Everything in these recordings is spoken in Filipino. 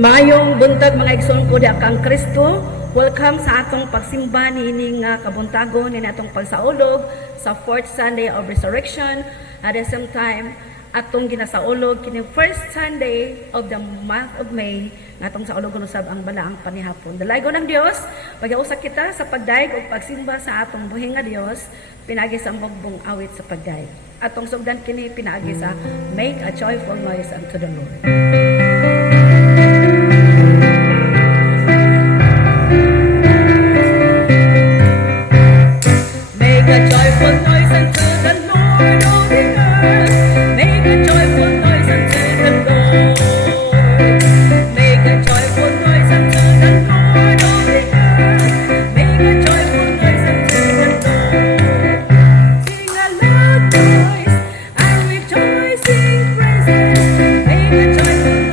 Maayong buntag mga igsoon ko di akang Kristo. Welcome sa atong pagsimba niini nga kabuntagon ni atong pagsaulog sa 4th Sunday of Resurrection. At the same time, atong ginasaulog kini first Sunday of the month of May nga atong saulog usab ang balaang panihapon. Dalaygon ng Dios, pag-ausa kita sa pagdaig ug pagsimba sa atong buhing nga Dios, pinagi sa mugbong awit sa pagdaig. Atong sugdan kini pinagi sa Make a Joyful Noise unto the Lord. Make a joyful noise unto the Lord, all the earth. Make a joyful noise unto the Lord. Make a joyful noise unto the Lord, all the earth. Make a joyful noise unto the Lord. Sing a loud voice and rejoice in praises. Make a joyful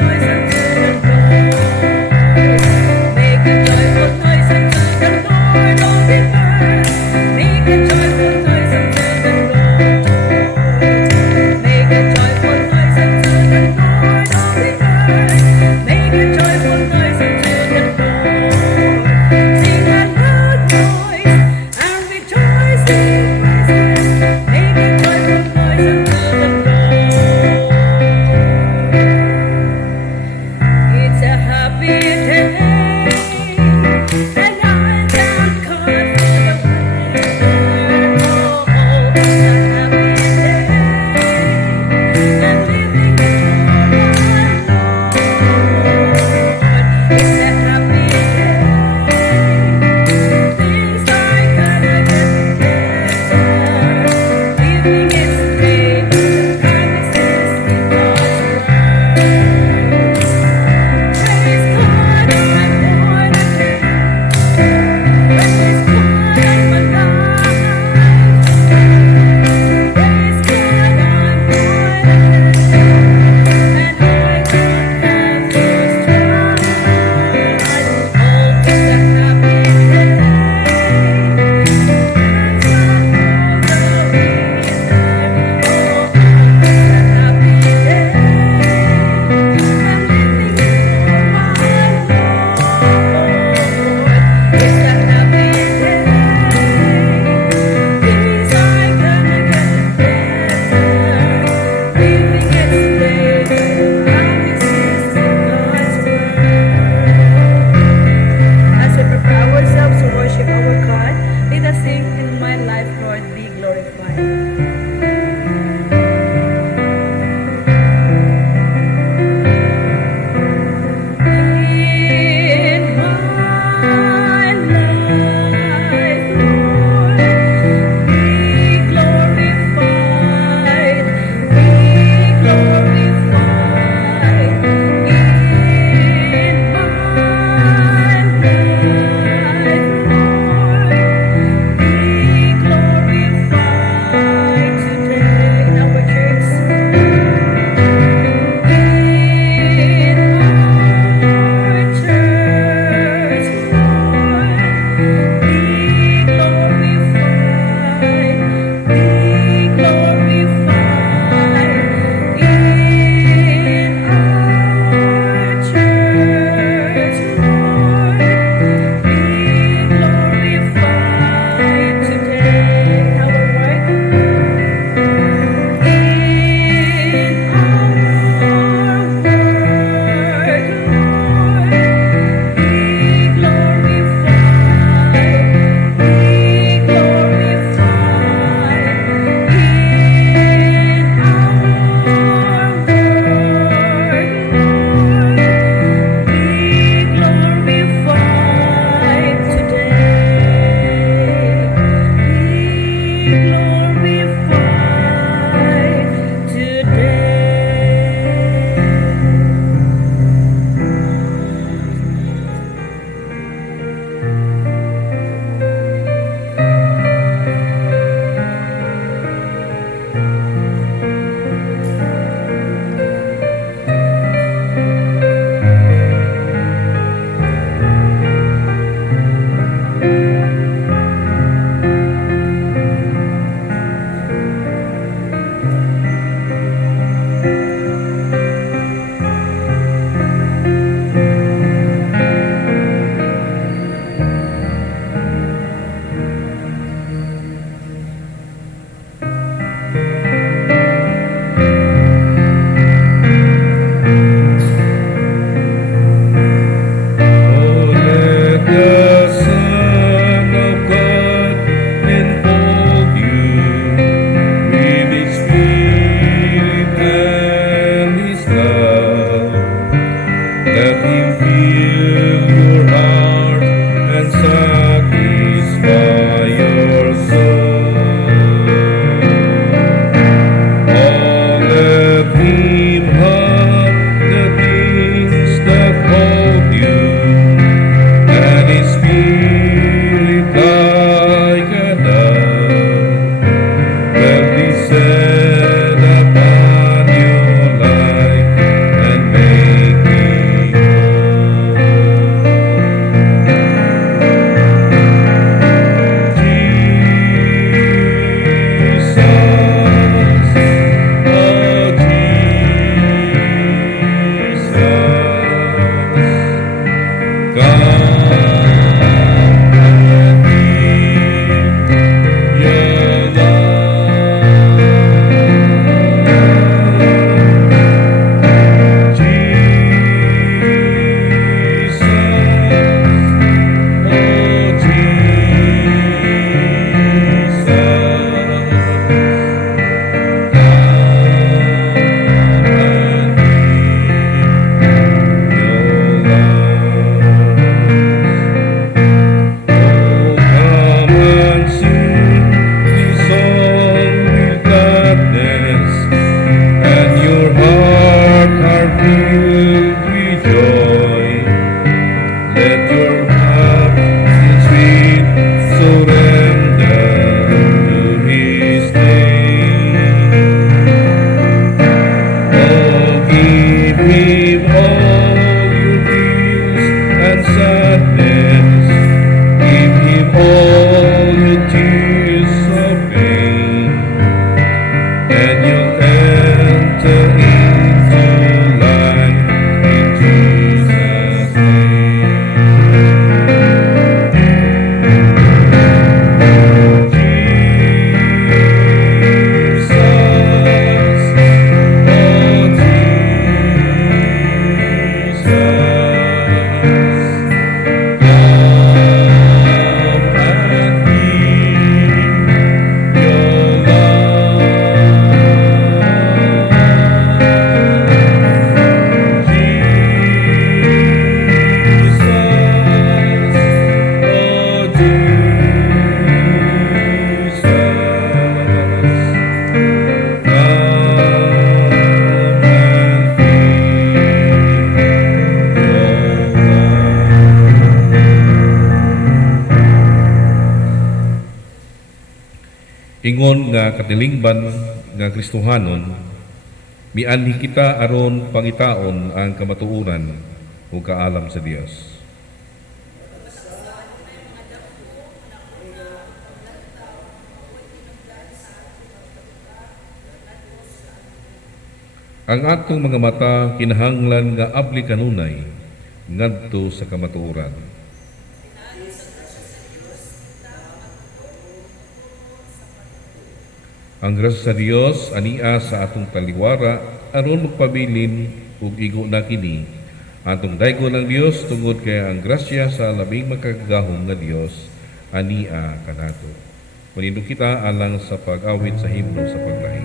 Ingon nga katilingban nga Kristohanon, mianhi kita aron pangitaon ang kamatuoran o kaalam sa Dios. Ang atong mga mata kinahanglan nga abli kanunay ngadto sa kamatuoran. Ang grasya sa Dios ania sa atong taliwara aron magpabilin ug igo na kini atong daygon ng Dios tungod kay ang grasya sa labing makagahom nga Dios ania kanato. Manindog kita alang sa pag-awit sa himno sa paglahi.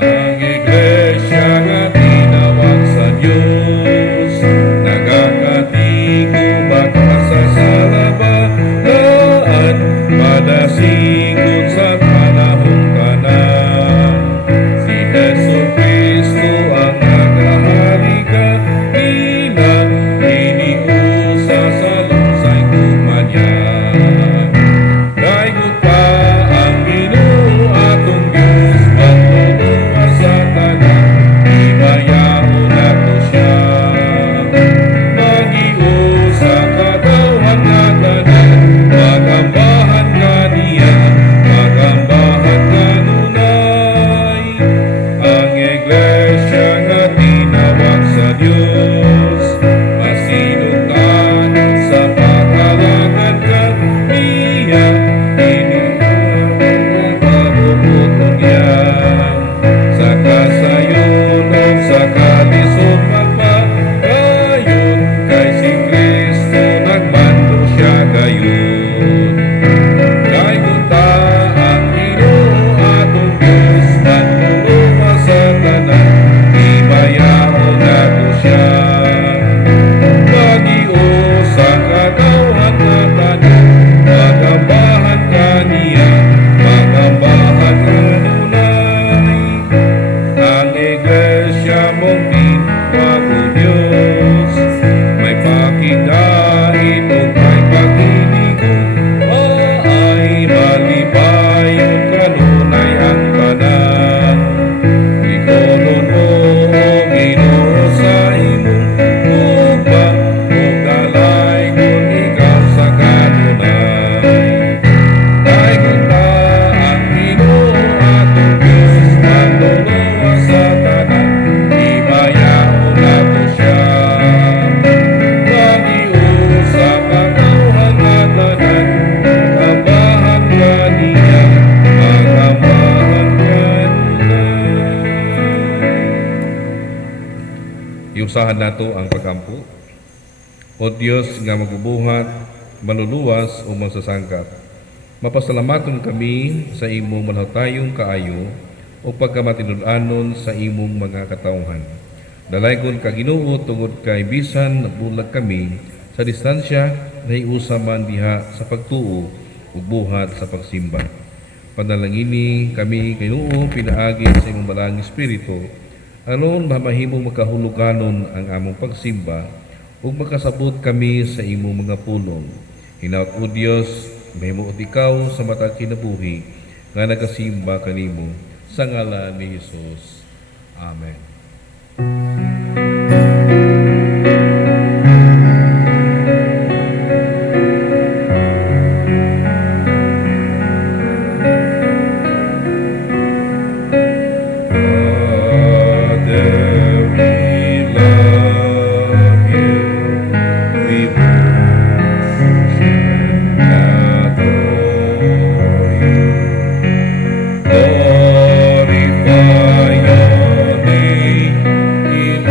Ang iglesia nga tinawag sa Diyos, nagakatigo magpasasalabalaan, madasigon sa panahong tanan. Si Jesu Cristo ang nagahalika, iniusa sa lusay kumanya. Daygot pa ang Ginoo atong Diyos, magtulungan sa tanan, ibayaon nato siya. Magiusa katawhan nga tanan, magambahan ka niya, magambahan ka nunay. Ang iglesia nga tinawag sa Diyos, masinungkan sa pagkalangan ka niya, iniulang pabubuton niya. Sa kasayon o sa kalisod magpagayon, kay si Kristo nagmando siya gayon. Daygon ta ang Ginoo atong Diyos, magtulungan sa tanan, ibayaon nato siya. Magiusa katawhan nga tanan, magambahan ka niya, magambahan ka nunay. Ang iglesia mong tinawag o Diyos, may pakigait o may paginigo, ay malibayon kanunay ang tanan. Likonon mo o Ginoo sa imong ubang, o dalay kung ikaw sa kanunay. Daygon ta ang Ginoo atong Diyos, magtulungan sa tanan, ibayaon nato siya. Magiusa katawhan nga tanan, magambahan ka niya, magambahan ka nunay. Iusahan nato ang pagampo. O Dios nga magbubuhat, maluluwas o magsasangkap, mapasalamaton kami sa imong manhatayong kaayo o pagkamatinul-anon sa imong mga katawhan. Dalaygon ka Ginoo tungod kay bisan bulag kami sa distansya, nahiusa man diha sa pagtuo ug buhat sa pagsimba. Panalangini kami Ginoo pinaagi sa imong malang Espiritu aron mamahimong makahuluganon ang among pagsimba ug makasabot kami sa imong mga pulong. Hinaut o Dios, mahimuot ikaw sa matag kinabuhi nga nagasimba kanimo sa ngalan ni Jesus. Amen. Father, we love you. We worship and adore you. Glorify your name in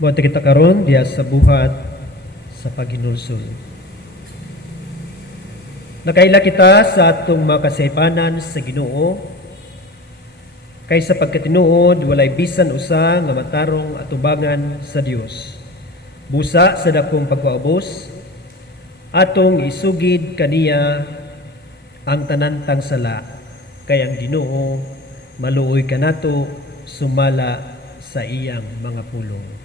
Mo kita karon diya sa buhat sa paghinulsol. Nakaila kita sa atong mga kasaypanan sa Ginoo, kay sa pagkatinuod walay bisan usa nga matarong atubangan sa Dios. Busa sa dakong pagkaubos, atong isugid kaniya ang tanantang sala, kay ang Ginoo maluoy kanato sumala sa iyang mga pulong.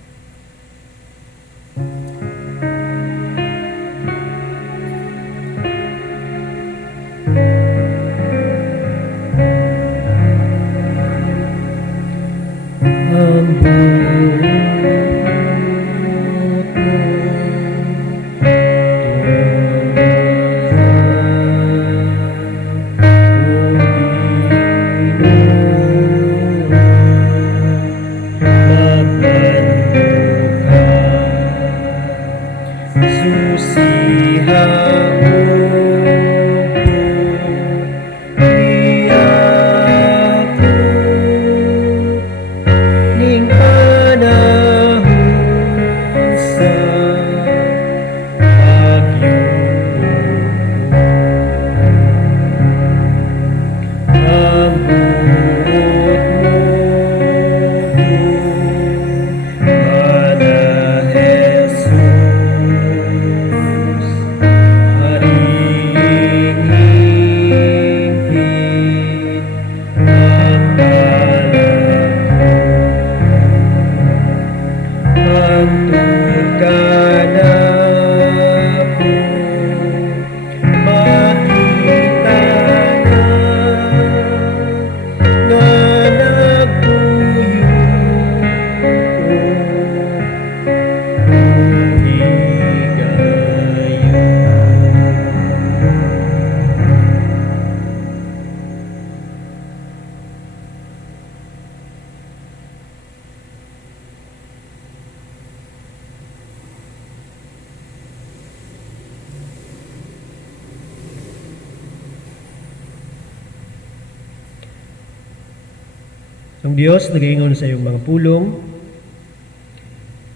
Ang Dios nagaingon sa iyong mga pulong,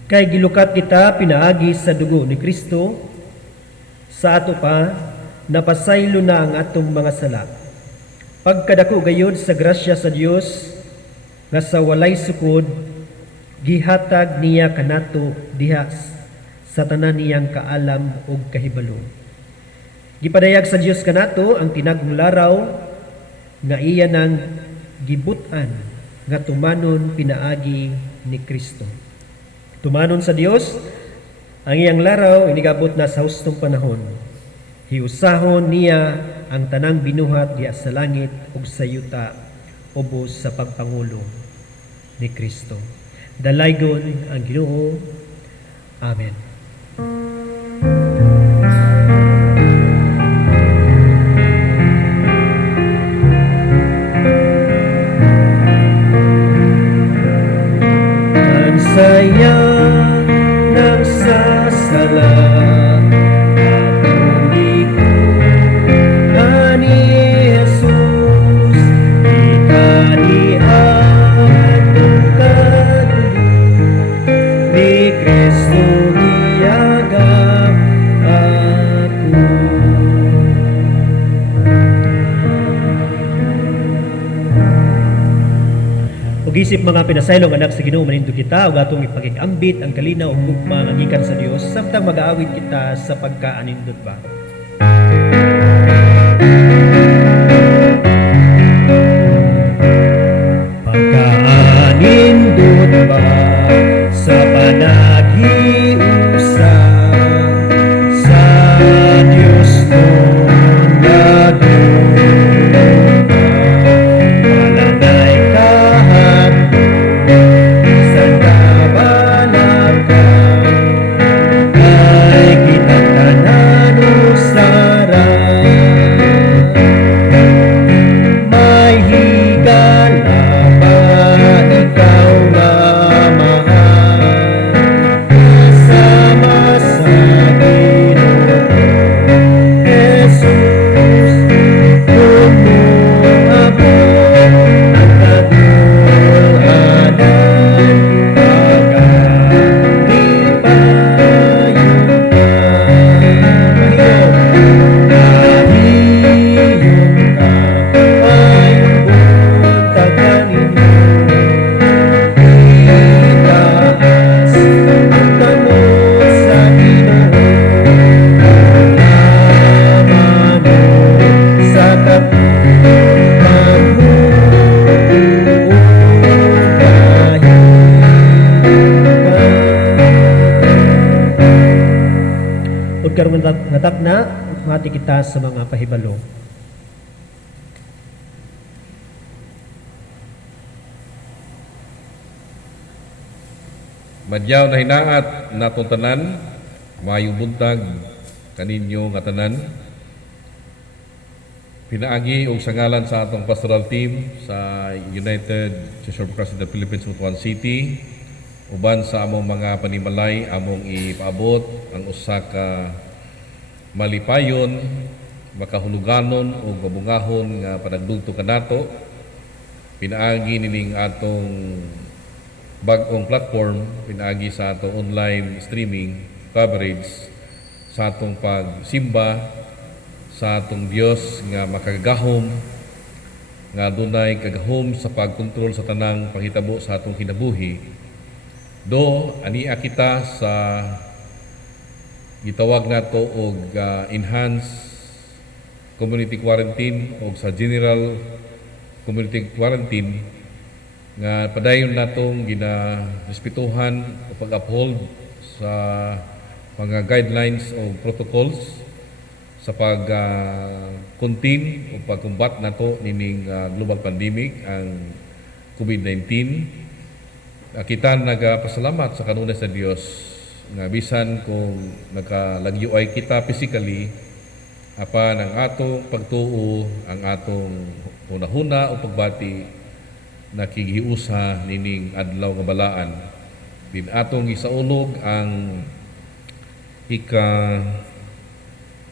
kay gilukat kita pinaagi sa dugo ni Kristo, sa ato pa napasaylo na ang atong mga sala. Pagkadako gayud sa grasya sa Dios nga sa walay sukod gihatag niya kanato diha sa tanan niyang kaalam ug kahibalo. Gipadayag sa Dios kanato ang tinagong laraw nga iya nang gibutan nga tumanon pinaagi ni Kristo. Tumanon sa Dios, ang iyang laraw inigabot na sa hustong panahon. Hiusahon niya ang tanang binuhat diya sa langit ug sa yuta ubos sa pagpangulo ni Kristo. Dalaygon ang Ginoo. Amen. Saya ng sasala atong ikutan ni Jesus, ikanihan ng kagulo ni Kristo giyagap ako. Ug isip mga pinasaylong anak sa Ginoo manindu kita ug atong ipakig-ambit ang kalinaw ug gugma nga gikan sa Dios samtang mag-aawit kita sa pagkaanindot ba. Pagkaanindot ba sa panaghiusa sa Dios mo ug karon natakna mati kita sa mga pahibalo. Madyaw na hinaat natong tanan, mayong buntag kaninyo nga tanan. Pinaagi og sa ngalan sa atong pastoral team sa United Church of Christ in the Philippines Butuan City, uban sa among mga panimalay among ipaabot ang usa ka malipayon, makahuluganon o mabungahon nga panagdugto kanato. Pinaagi nining atong bag-ong platform, pinaagi sa atong online streaming coverage sa atong pagsimba sa atong Dios nga makagahom, nga dunay kagahom sa pagkontrol sa tanang panghitabo sa atong kinabuhi. Do ania kita sa gitawag nato og enhanced community quarantine o sa general community quarantine nga padayon natong ginarespetuhan o pag-uphold sa mga guidelines o protocols sa pag-contain o pagkumbat nato nining global pandemic ang COVID-19. Kita nagapasalamat sa kanunay sa Dios nga bisan kung nakalagyo ay kita physically, apan ang atong pagtuo, ang atong hunahuna o pagbati nakigiusa nining adlaw nga balaan. Din atong gisaulog ang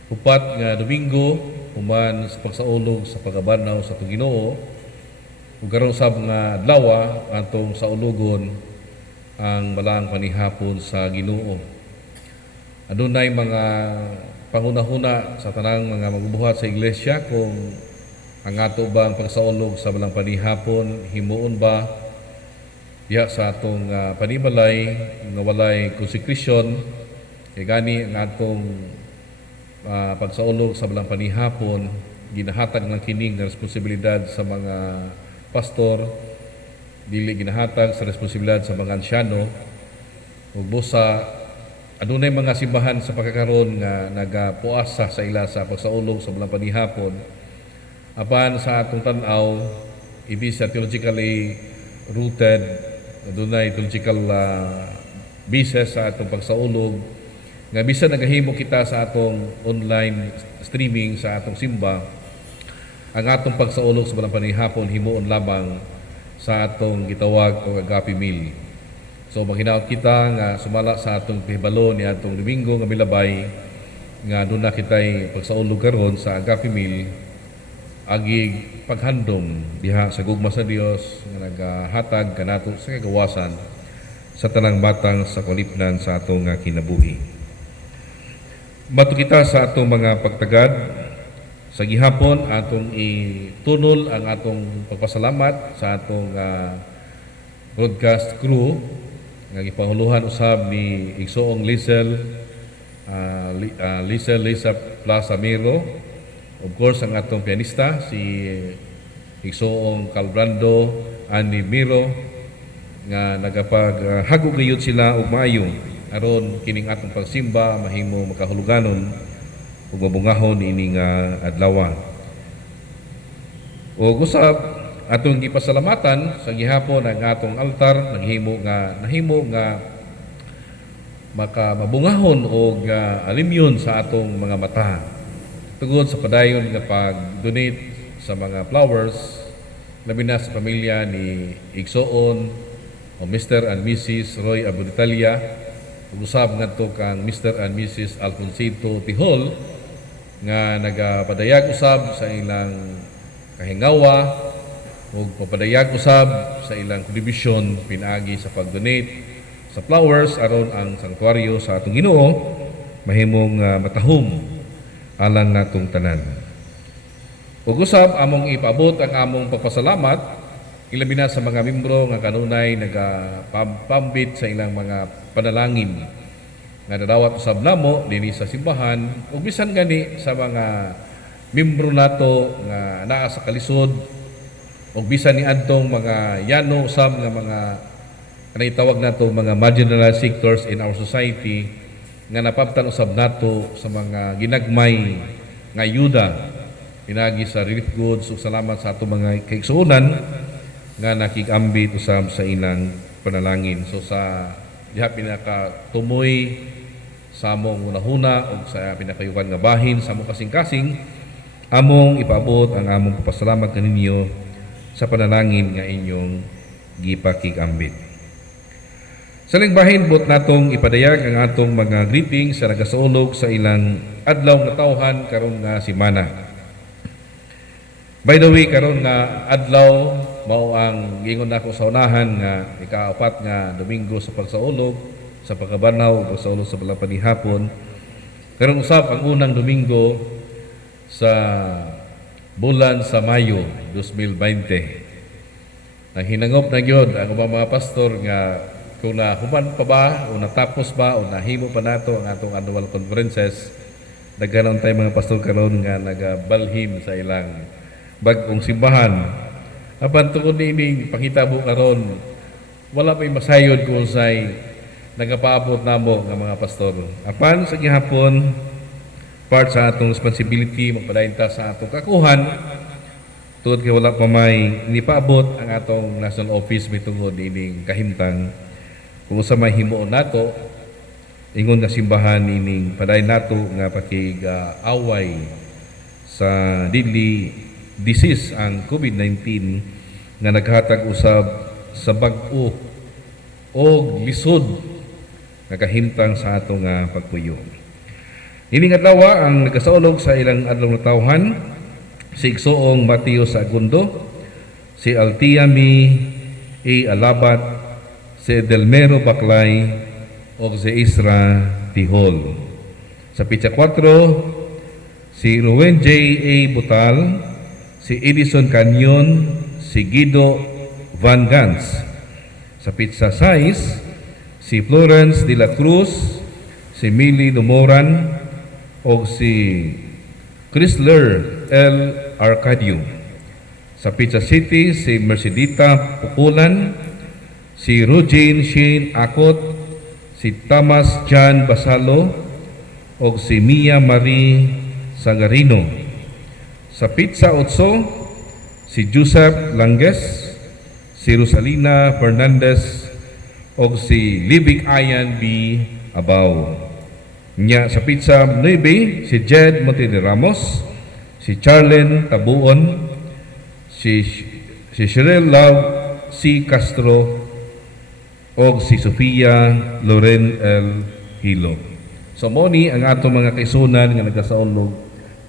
upat nga Domingo human sa pagsaulog sa pagabanaw sa atong Ginoo, ug karon sab nga adlaw atong saulogon ang balaang panihapon sa Ginoo. Adunay mga panghuna-huna sa tanang mga magbubuhat sa iglesia kung ang ato bang pagsaulog sa balang panihapon himuon ba diha sa atong panimalay nga walay konsekrisyon, kay gani ang atong pagsaulog sa balang panihapon ginahatag ng kining nga responsibilidad sa mga pastor, dili ginahatag sa responsibilidad sa mga ansyano. Ug busa adunay mga simbahan sa pagkakaron nga nagapuasa sa ila sa pagsaulog sa balang panihapon. Apan sa atong tan-aw, it is theologically rooted, adunay theological basis sa atong pagsaulog nga bisan nagahimo kita sa atong online streaming sa atong simba, ang atong pagsaulog sa balang panihapon himuon lamang sa atong gitawag o agape meal. So maghinaot kita nga sumala sa atong pihibalo ni atong Domingo nga milabay nga doon na kita'y pagsaulog karon sa agape meal, agi paghandom diha sa gugma sa Dios nga nagahatag kanato sa kagawasan sa tanang batang sa kalipnan sa atong kinabuhi. Bato kita sa atong mga pagtagad sa gihapon, atong itunol ang atong pagpasalamat sa atong broadcast crew nga gipahuluhan usab ni Igsoong Lisa Plaza Miro, of course ang atong pianista si Igsoong Calbrando Andy Miro nga nagapag hagog sila og maayo aron kining atong pagsimba mahimo makahuluganon ug mabungahon ining adlaw. O usab atong gipasalamatan sa gihapon ang atong altar nahimo nga mabungahon og alimyon sa atong mga mata tungod sa padayon nga pag-donate sa mga flowers labi na sa pamilya ni Igsoon o Mr. and Mrs. Roy Abunitalia. Usab ngadto kang Mr. and Mrs. Alfonsito Tihol nga nagapadayag usab sa ilang kahingawa ug papadayag usab sa ilang kontribusyon pinaagi sa pag-donate sa flowers aron ang sanktuaryo sa atong Ginoo mahimong matahom alang natong tanan. Ug usab among ipaabot ang among pagpasalamat ilabi na sa mga membro nga kanunay nagapambit sa ilang mga panalangin nga nadawat usab namo dinhi sa simbahan ug bisan gani sa mga membro nato nga naa sa kalisod ug bisan ni adtong mga yano usab nga mga kanay tawag nato mga marginalized sectors in our society nga napabtan usab nato sa mga ginagmay nga ayuda pinagi sa relief goods ug salamat sa ato mga kaigsuonan nga nakigambit usab sa ilang panalangin. So sa diha pinakatumoy sa among unahuna ug sa pinakayukan nga bahin sa among kasing-kasing among ipaabot ang among pasalamat kaninyo sa panalangin nga inyong gipakigambit. Sa lingbahin, bot natong ipadayag ang atong mga greetings sa nagasaulog sa ilang adlaw nga tawhan karon nga semana. By the way, karon nga adlaw mao ang giingon nako sa unahan nga ika-4 nga Domingo sa pagsaulog sa pagkabanaw ug pagsaulog sa balapad ni hapon. Karon usab ang unang Domingo sa bulan sa Mayo 2020. Nanghinangop na gyud ang mga pastor nga kung nahuman pa ba o natapos ba o nahimo pa nato ang atong annual conferences, nagkaroon tayo mga pastor karon nga nagabalhim sa ilang bag-ong simbahan. Apan tungod niining panghitabo karon, wala pa'y masayod kung say nagapaabot namo nga mga pastor. Apan sa gihapon, part sa atong responsibility magpadayon ta sa atong kakuhan tungod kay wala pa may nipaabot ang atong national office mitungod ining kahimtang. Kung sa may himuon nato, ingon nga simbahan ining paday nato nga pakig-away sa dili disease ang COVID-19 nga naghatag usab sa bag-o o lisod nga kahimtang sa ato nga pagpuyo. Ining adlaw ang nagasaulog sa ilang adlaw nga tawhan si Igsoong Mateo Sagundo, si Altiami A. Alabat, si Delmero Baclay o si Isra Tihol. Sa pitsa 4, si Ruwen J. A. Butal, si Edison Canyon, si Guido Van Gans. Sa pitsa 6, si Florence de la Cruz, si Millie Dumoran o si Chrysler L. Arcadio. Sa pitsa 7, si Mercedita Pukulan, si Rugin Shane Akot, si Thomas John Basalo, o si Mia Marie Sangarino. Sa pitsa 8, si Joseph Langes, si Rosalina Fernandez, o si Libig Ayan B. Abaw. Nya sa pitsa 9, si Jed Monte de Ramos, si Charlen Tabuon, si Cheryl Love C. Castro, o si Sofia Loren L. Hilo. So moni ang ato mga kaisunan nga nagasaulog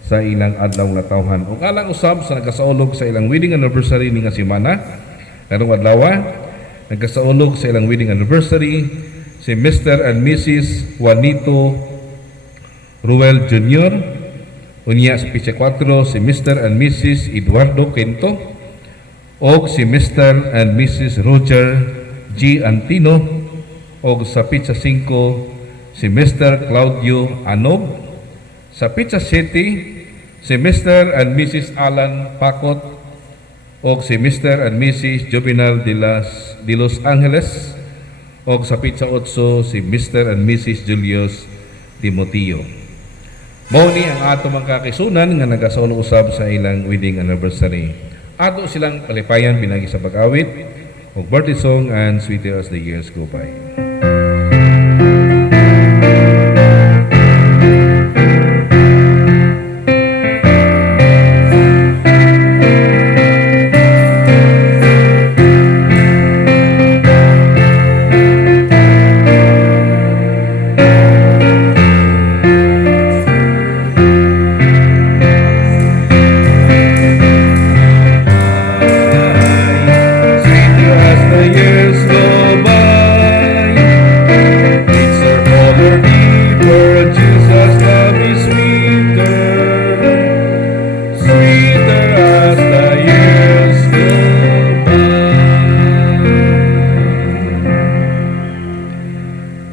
sa ilang adlaw nga tawhan. Ug alang usab sa nagasaulog sa ilang wedding anniversary ni nga semana, karong adlaw nagasaulog sa ilang wedding anniversary si Mr. and Mrs. Juanito Ruel Jr. Unya sa pitsa 4 si Mr. and Mrs. Eduardo Quinto o si Mr. and Mrs. Roger G. Antino o sa pitsa 5 si Mr. Claudio Anob. Sa pitsa 7 si Mr. and Mrs. Alan Pacot o si Mr. and Mrs. Juvenal de Los Angeles o sa pitsa 8 si Mr. and Mrs. Julius Timoteo. Mao ni ang ato mga kaisunan nga nagasaulog usab sa ilang wedding anniversary. Ato silang palipayan pinagi sa pag-awit of birthday song and sweeter as the years go by.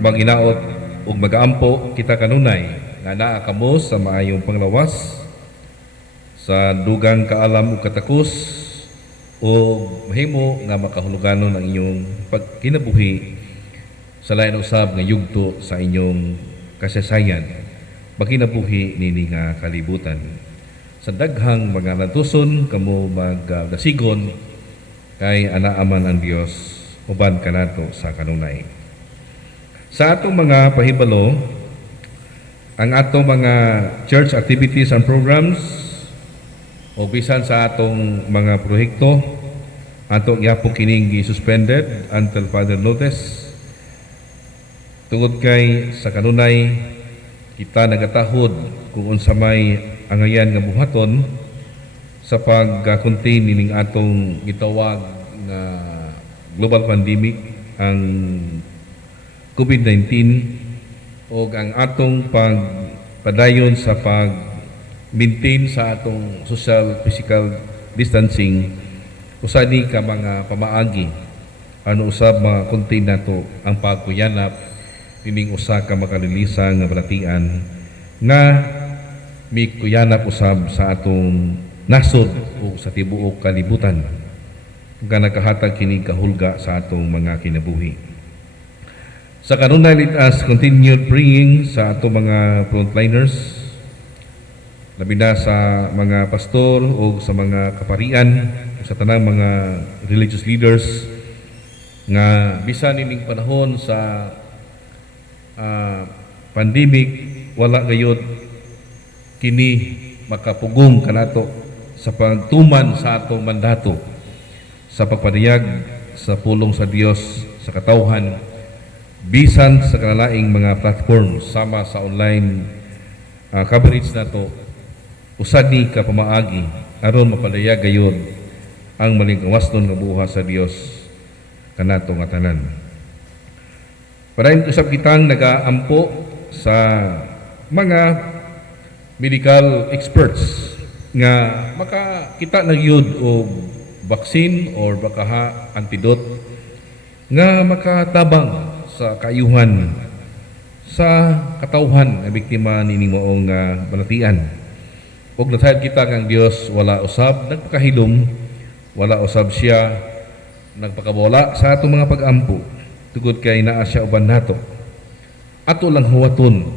Mag-inaot ug mag-aampo kita kanunay nga naa kamo sa maayong panglawas sa dugang kaalam ug katakos o mahimo nga makahuluganon ang inyong pagkinabuhi sa lain usab nga yugto sa inyong kasaysayan makinabuhi nini nga kalibutan. Sa daghang mga natuson kamo magdasigon kay anaaman ang Dios uban kanato sa kanunay. Sa atong mga pahibalo, ang atong mga church activities and programs o bisan sa atong mga proyekto atong yapong kining suspended until further notice. Tungod kay sa kanunay kita nagatahod kung unsa may angayan nga buhaton sa pag-contain nining atong gitawag nga global pandemic ang COVID-19 o ang atong pagpadayon sa pag-maintain sa atong social physical distancing usani ka mga pamaagi ano usab mga contain nato ang pagkuyanap nining usa ka makalilisan nga balatian nga mi kuyanap usab sa atong nasod o sa tibuok kalibutan nga nakahatag kini kahulga sa atong mga kinabuhi. Sa kanunay, let us continue praying sa atong mga frontliners, labi na sa mga pastor o sa mga kaparian, sa tanang mga religious leaders nga bisan ining panahon sa pandemic wala gayud kini makapugong kanato sa pagtuman sa atong mandato sa pagpadayag sa pulong sa Dios sa katawhan bisan sa kanalaing mga platform sama sa online coverage nato usad ni ka pamaagi aron mapadayag gayud ang malingkawasnon nga buha sa Dios kanato nga tanan. Parayon usab kitang nagaampo sa mga medical experts nga makakita na yun o vaccine or baka antidote nga makatabang sa kaayuhan sa katawhan nga biktima nining maong balatian. Ug natayad kita kang Dios wala usab nagpakahilom, wala usab siya nagpakawala sa atong mga pag-ampo tugod kay naa siya uban nato. Ato lang huwaton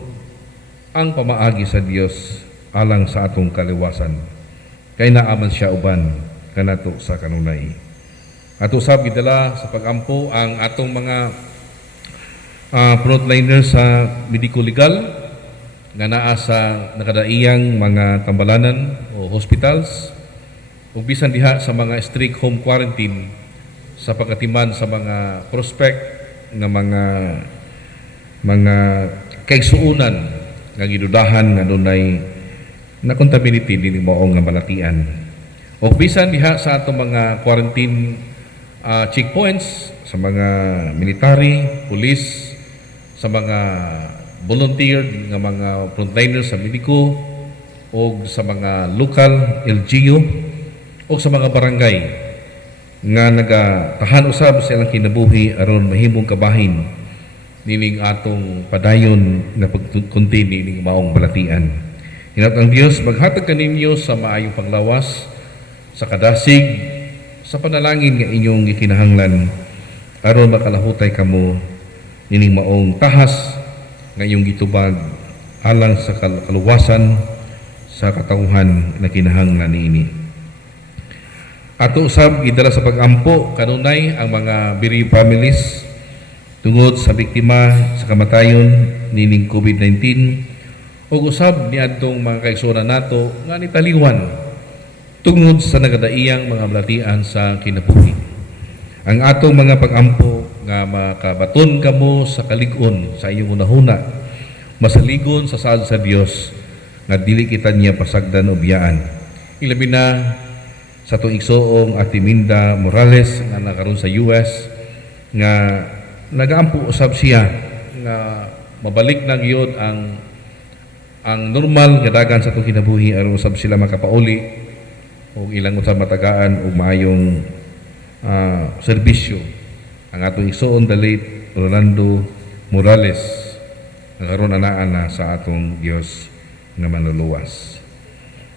ang pamaagi sa Dios alang sa atong kaliwasan kay naaman siya uban kanato sa kanunay. Ato sab gidala sa pag-ampo ang atong mga frontliners sa medico-legal nga naa sa nakadaiyang mga tambalanan o hospitals ug bisan diha sa mga strict home quarantine sa pagkatiman sa mga prospect nga mga kaigsuunan nga gidudahan nga dunay na contaminated dinhi maong nga balatian. O bisan diha sa atong mga quarantine checkpoints sa mga military, police, sa mga volunteer nga mga frontliners sa mediko o sa mga local LGU o sa mga barangay nga nagatahan usab sa ilang kinabuhi aron mahimong kabahin nining atong padayon na pag-contain nining maong balatian. Hinat ang Dios maghatag kaninyo sa maayong panglawas sa kadasig sa panalangin nga inyong gikinahanglan aron makalahutay kamo nining maong tahas nga inyong gitubag alang sa kaluwasan sa katawhan na kinahanglan niini. Ato usab gidala sa pag-ampo kanunay ang mga bereaved families tungod sa biktima sa kamatayon nining COVID-19 ug usab niadtong mga kaigsuonan nato nga nitaliwan tungod sa nagadaiyang mga balatian sa kinabuhi. Ang atong mga pag-ampo nga makabaton kamo sa kalig-on sa inyong unahuna masaligon sa saad sa Dios nga dili kita niya pasagdan o biyaan. Ilabi na sa itong igsoong Ate Minda Morales nga nakaroon sa US nga nagaampo usab siya nga mabalik na gyud ang normal nga dagan sa itong kinabuhi aron usab sila makapauli o ilang usab matagaan o maayong serbisyo. Ang atong igsoon the late Rolando Morales nga karon anaan na sa atong Dios nga manluluwas.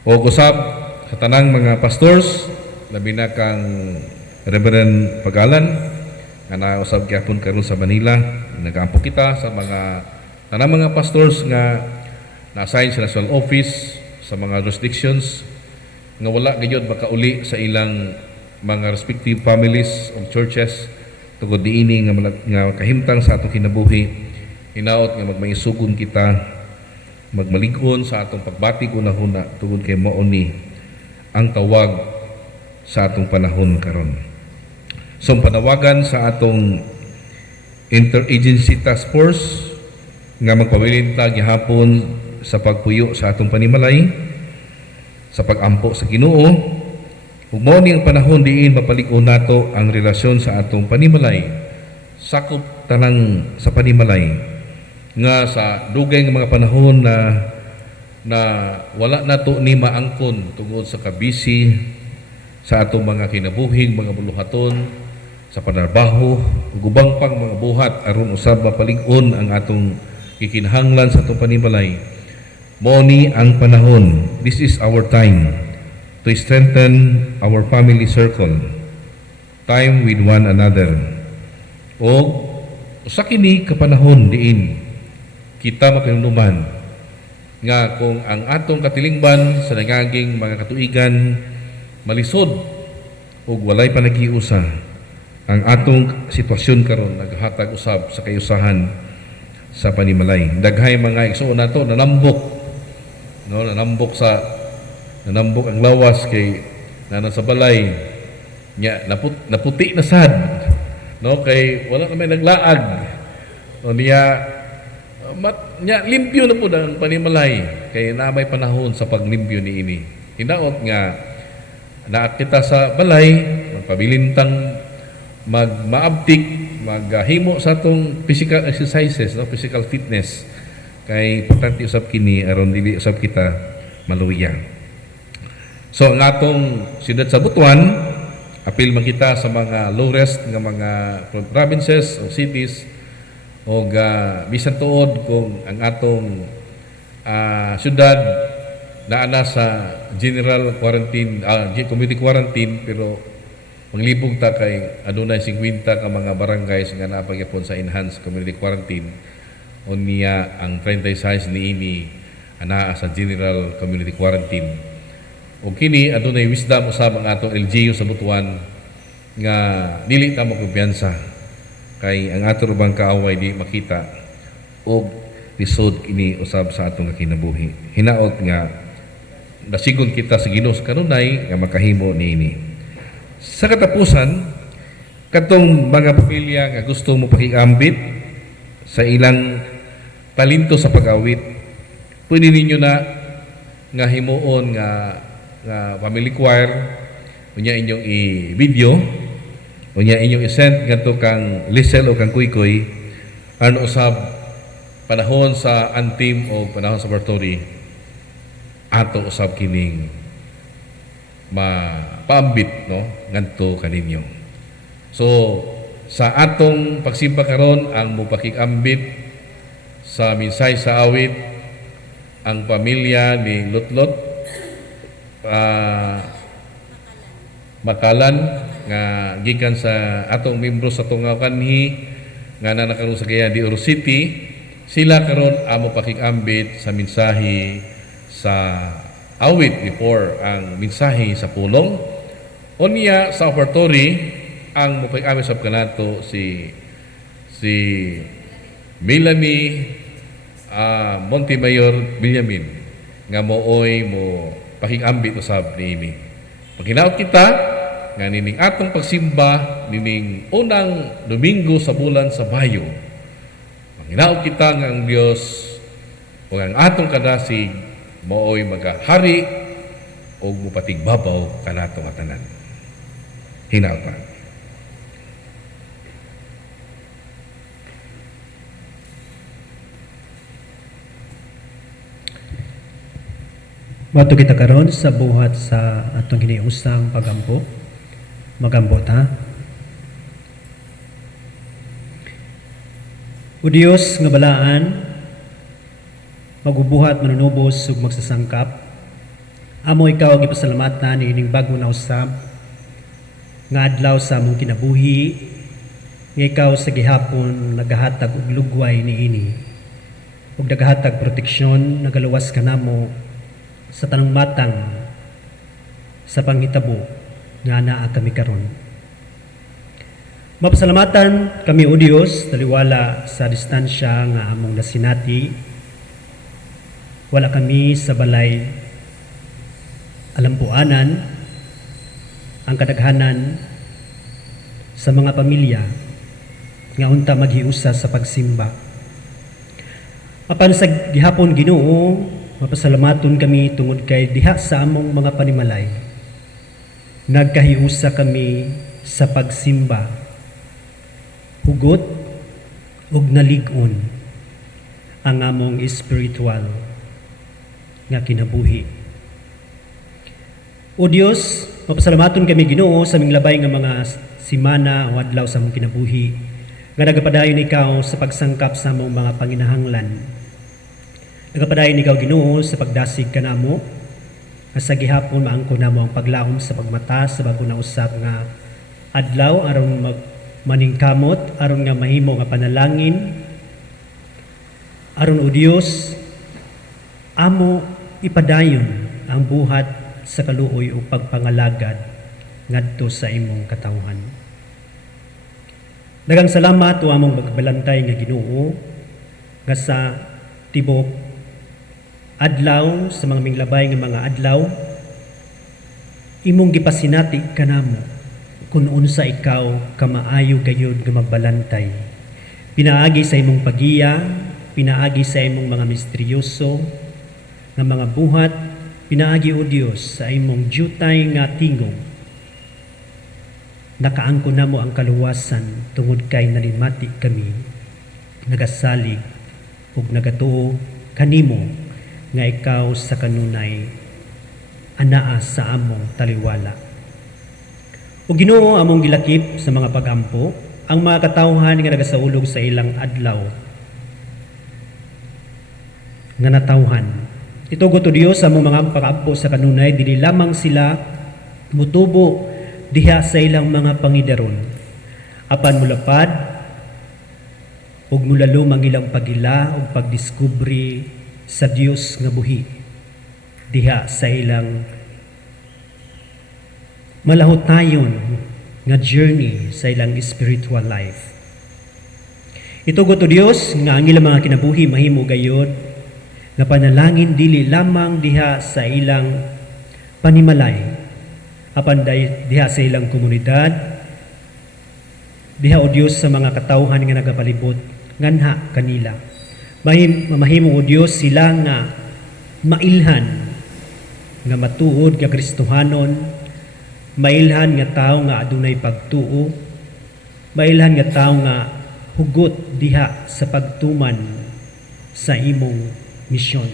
O usab sa tanang mga pastors, labi na kang Reverend Pagalan, nga nausab gyapon karon sa Manila, nagaampo kita sa mga Tanang mga pastors nga na-assign sa national office sa mga jurisdictions nga wala gayud makauli sa ilang mga respective families of churches tungod diini nga kahimtang sa atong kinabuhi. Hinaot nga magmaisugon kita, magmalig-on sa atong pagbatig una-huna tungod kay mao ni ang tawag sa atong panahon karon. So ang panawagan sa atong interagency task force nga magpabilinta gihapon sa pagpuyo sa atong panimalay, sa pagampo sa Ginoo, ug mao ni ang panahon diin mapalig-on nato ang relasyon sa atong panimalay, sakop tanang sa panimalay nga sa dugay nga mga panahon na wala nato ni maangkon tungod sa kabisi sa atong mga kinabuhing mga buluhaton sa panarbaho ug ubang pang mga buhat aron usab mapalig-on ang atong kikinahanglan sa atong panimalay. Mao ni ang panahon. This is our time to strengthen our family circle, time with one another. O sa kini kapanahon diin kita makinuman nga kung ang atong katilingban sa nagaging mga katuigan malisod ug walay panagiusa, ang atong sitwasyon karon naghatag usab sa kayusahan sa panimalay. Daghay mga igsoon nato nanambok, no, nanambok ang lawas kay nasa balay nya naputi na sad, no, kay wala na may naglaag, no, nya limpyo na po ang panimalay kay namay panahon sa paglimpyo niini. Hinaot nga naakita sa balay magpabilintang maabtik, maghimo sa atong physical exercises, no, physical fitness, kay importante usab kini aron dili usab kita maluya. So ang atong siyudad sa Butuan, apil man kita sa mga low-rest nga mga provinces o cities o bisan tuod kung ang atong siyudad naana sa general quarantine, community quarantine, pero manglibog ta kay adunay 50 ka mga barangays nga napagyapon sa enhanced community quarantine. Unya ang 36 niini anaa sa general community quarantine. O kini adunay wisdom usab ang atong LGU sa Butuan nga dili ta makumpiyansa kay ang ato ubang kaaway di makita og lisod kini usab sa atong kinabuhi. Hinaot nga nasigon kita sa Ginoo sa kanunay nga makahimo niini. Sa katapusan, katong mga pamilya nga gusto mo pakiambit sa ilang talento sa pag-awit, pwede ninyo na nga himuon nga family choir, unya inyong i-video, unya inyong i-send ngadto kang Lisel o kang Kuy-Kuy, ano usab panahon sa antim o panahon sa bartori, ato usab kining mapaambit, no, ngadto kaninyo. So sa atong pagsimba karon ang mupakikambit sa minsay sa awit ang pamilya ni Lutlot Makalan nga gikan sa atong membro sa tungaw kanhi nga nanakaroon sa kaya di Oro City. Sila karon amo pakikambit sa mensahe sa awit before ang mensahe sa pulong. Unya sa offertory ang mupakikambit sa kanato si Melanie Montemayor Benjamin nga mooy mo pakikambit usab niini. Paginaot kita nga nining atong pagsimba nining unang Domingo sa bulan sa Bayo. Paginaot kita nga ang Dios o ang atong kadasig mooy magahari o mupatigbabaw kanatong atanan. Hinaot pa. Mato kita karon sa buhat sa atong hiniusang pagampo. Magampo ta. O Dios nga balaan, magubuhat manunubos ug magsasangkap. Amo ikaw ang ipasalamatan ining bago na usab nga adlaw sa among kinabuhi, nga ikaw sa gihapon nagahatag og lugway niini. ug nagahatag proteksyon nagaluwas kanamo sa tanang matang sa panghitabo nga naa kami karon. Mapasalamatan kami o Dios taliwala sa distansya nga among nasinati. Wala kami sa balay alampuanan ang kadaghanan sa mga pamilya nga unta maghiusa sa pagsimba. Apan sa gihapon Ginoo, mapasalamaton kami tungod kay diha sa among mga panimalay. Nagkahiusa kami sa pagsimba, hugot ug nalig-on ang among spiritual nga kinabuhi. O Dios, mapasalamaton kami Ginoo sa aming labay nga mga simana o adlaw sa among kinabuhi nga nagapadayon ikaw sa pagsangkap sa among mga panginahanglan. Nagapadayon ikaw Ginoo sa pagdasig kanamo nga sa gihapon maangko namo ang paglaom sa pagmata sa bago na usab nga adlaw aron maningkamot aron nga mahimo nga panalangin aron o Dios amo ipadayon ang buhat sa kaluoy o pagpangalagad ngadto sa imong katawhan. Daghang salamat o among magbalantay nga Ginoo nga sa tibok adlaw sa mga minglabay nga mga adlaw imong gipasinati kanamo kung unsa ikaw kamaayo gayud nga magbalantay. Pinaagi sa imong pagiya, pinaagi sa imong mga misteryoso nga mga buhat, pinaagi o Dios sa imong jutay nga tingog. Nakaangko namo ang kaluwasan tungod kay nalimati kami, nagasalig ug nagatuo kanimo nga ikaw sa kanunay anaa sa among taliwala. O Ginoo among gilakip sa mga pagampo ang mga katawhan nga nagasaulog sa ilang adlaw nga natawhan. Itugot o Dios among mga pagampo sa kanunay dili lamang sila mutubo diha sa ilang mga pangidaron apan mulapad ug mulalom ang ilang pagila ug pagdiskubre sa Dios nga buhi diha sa ilang malahotayon nga journey sa ilang spiritual life. Itugot o Dios nga ang ilang mga kinabuhi mahimo gayud nga panalangin dili lamang diha sa ilang panimalay apan diha sa ilang komunidad diha o Dios sa mga katawhan nga nagapalibot nganha kanila. Mahimo o Dios sila nga mailhan nga matuod nga Kristohanon, mailhan nga tao nga adunay pagtuo, mailhan nga tao nga hugot diha sa pagtuman sa imong misyon.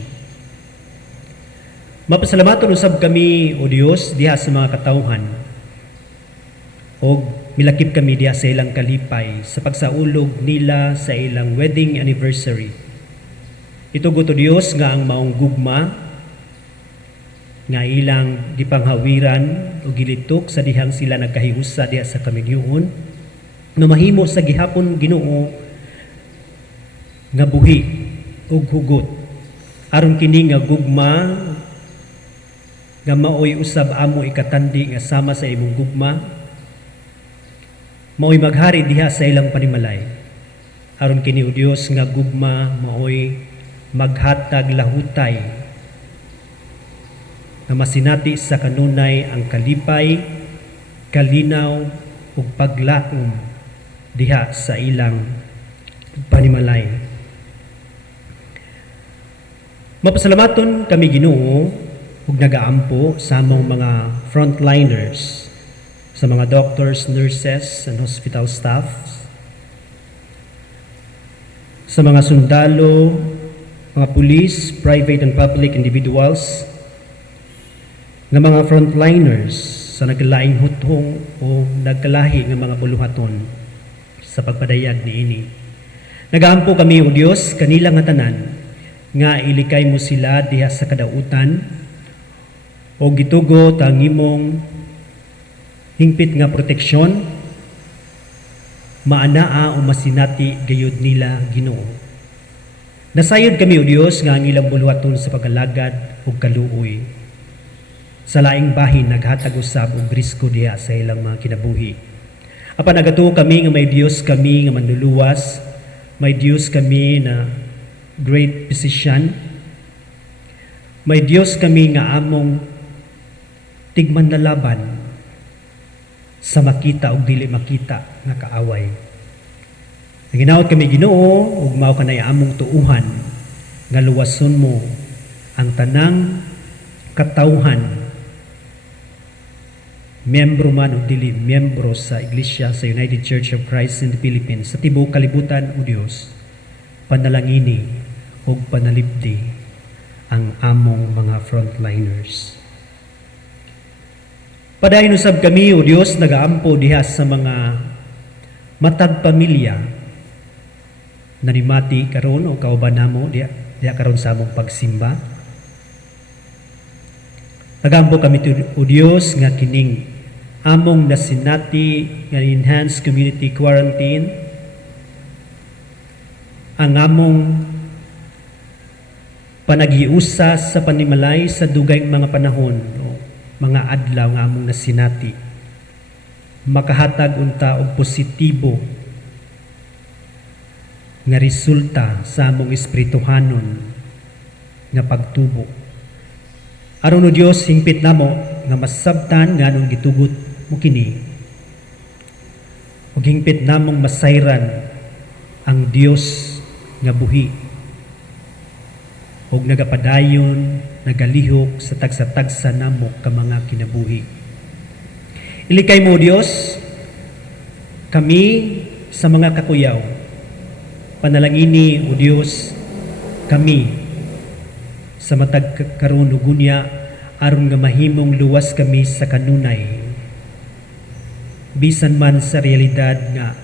Mapasalamaton usab kami o Dios diha sa mga katawhan o milakip kami diha sa ilang kalipay sa pagsaulog nila sa ilang wedding anniversary. Itugot o Dios nga ang maong gugma nga ilang gipanghawiran o gilitok sa dihang sila nagkahiusa diha sa kaminyoon na mahimo sa gihapon Ginoo nga buhi ug hugot aron kini nga gugma nga maoy usab amo ikatandi nga sama sa imong gugma maoy maghari diha sa ilang panimalay aron kini o Dios nga gugma maoy maghatag lahutay na masinati sa kanunay ang kalipay, kalinaw ug paglaom diha sa ilang panimalay. Mapasalamaton kami Ginoo ug nagaampo sa among mga frontliners, sa mga doctors, nurses, and hospital staff, sa mga sundalo, mga police, private and public individuals, nga mga frontliners sa nagkalaing hutong o nagkalahi nga mga buluhaton sa pagpadayag niini. Nagaampo kami o Dios kanila nga tanan nga ilikay mo sila diha sa kadautan o gitugot ang imong hingpit nga proteksyon maanaa o masinati gayud nila Ginoo. Nasayod kami o Dios nga ang ilang buluhaton sa pagalagad ug kaluoy. Sa laing bahin naghatag usab og risko diha sa ilang mga kinabuhi. Apan nagatuo kami nga may Dios kami nga manluluwas, may Dios kami na great physician, may Dios kami nga among tigman na laban sa makita ug dili makita nga kaaway. Naginaot kami Ginoo ug mao kanay among tuuhan nga luwason mo ang tanang katawhan, miyembro man o dili miyembro sa Iglesia sa United Church of Christ in the Philippines sa tibuok kalibutan o Dios, panalangini ug panalipdi ang among mga frontliners. Padayon usab kami o Dios nagaampo diha sa mga matag pamilya na nimati karon o kauban namo diha karon sa among pagsimba. Nagampo kami o Dios nga kining among nasinati nga enhanced community quarantine, ang among panagiusa sa panimalay sa dugayng mga panahon o mga adlaw nga among nasinati, makahatag unta og positibo nga resulta sa among espirituhanon nga pagtubo. Aron o Dios hingpit namo nga masabtan nga anong gitugot mo kini, ug hingpit namong masayran ang Dios nga buhi ug nagapadayon nagalihok sa tagsa-tagsa namo ka mga kinabuhi. Ilikay mo Dios kami sa mga kakuyaw, panalangini o Dios kami sa matag karon ug unya aron nga mahimong luwas kami sa kanunay, bisan man sa realidad nga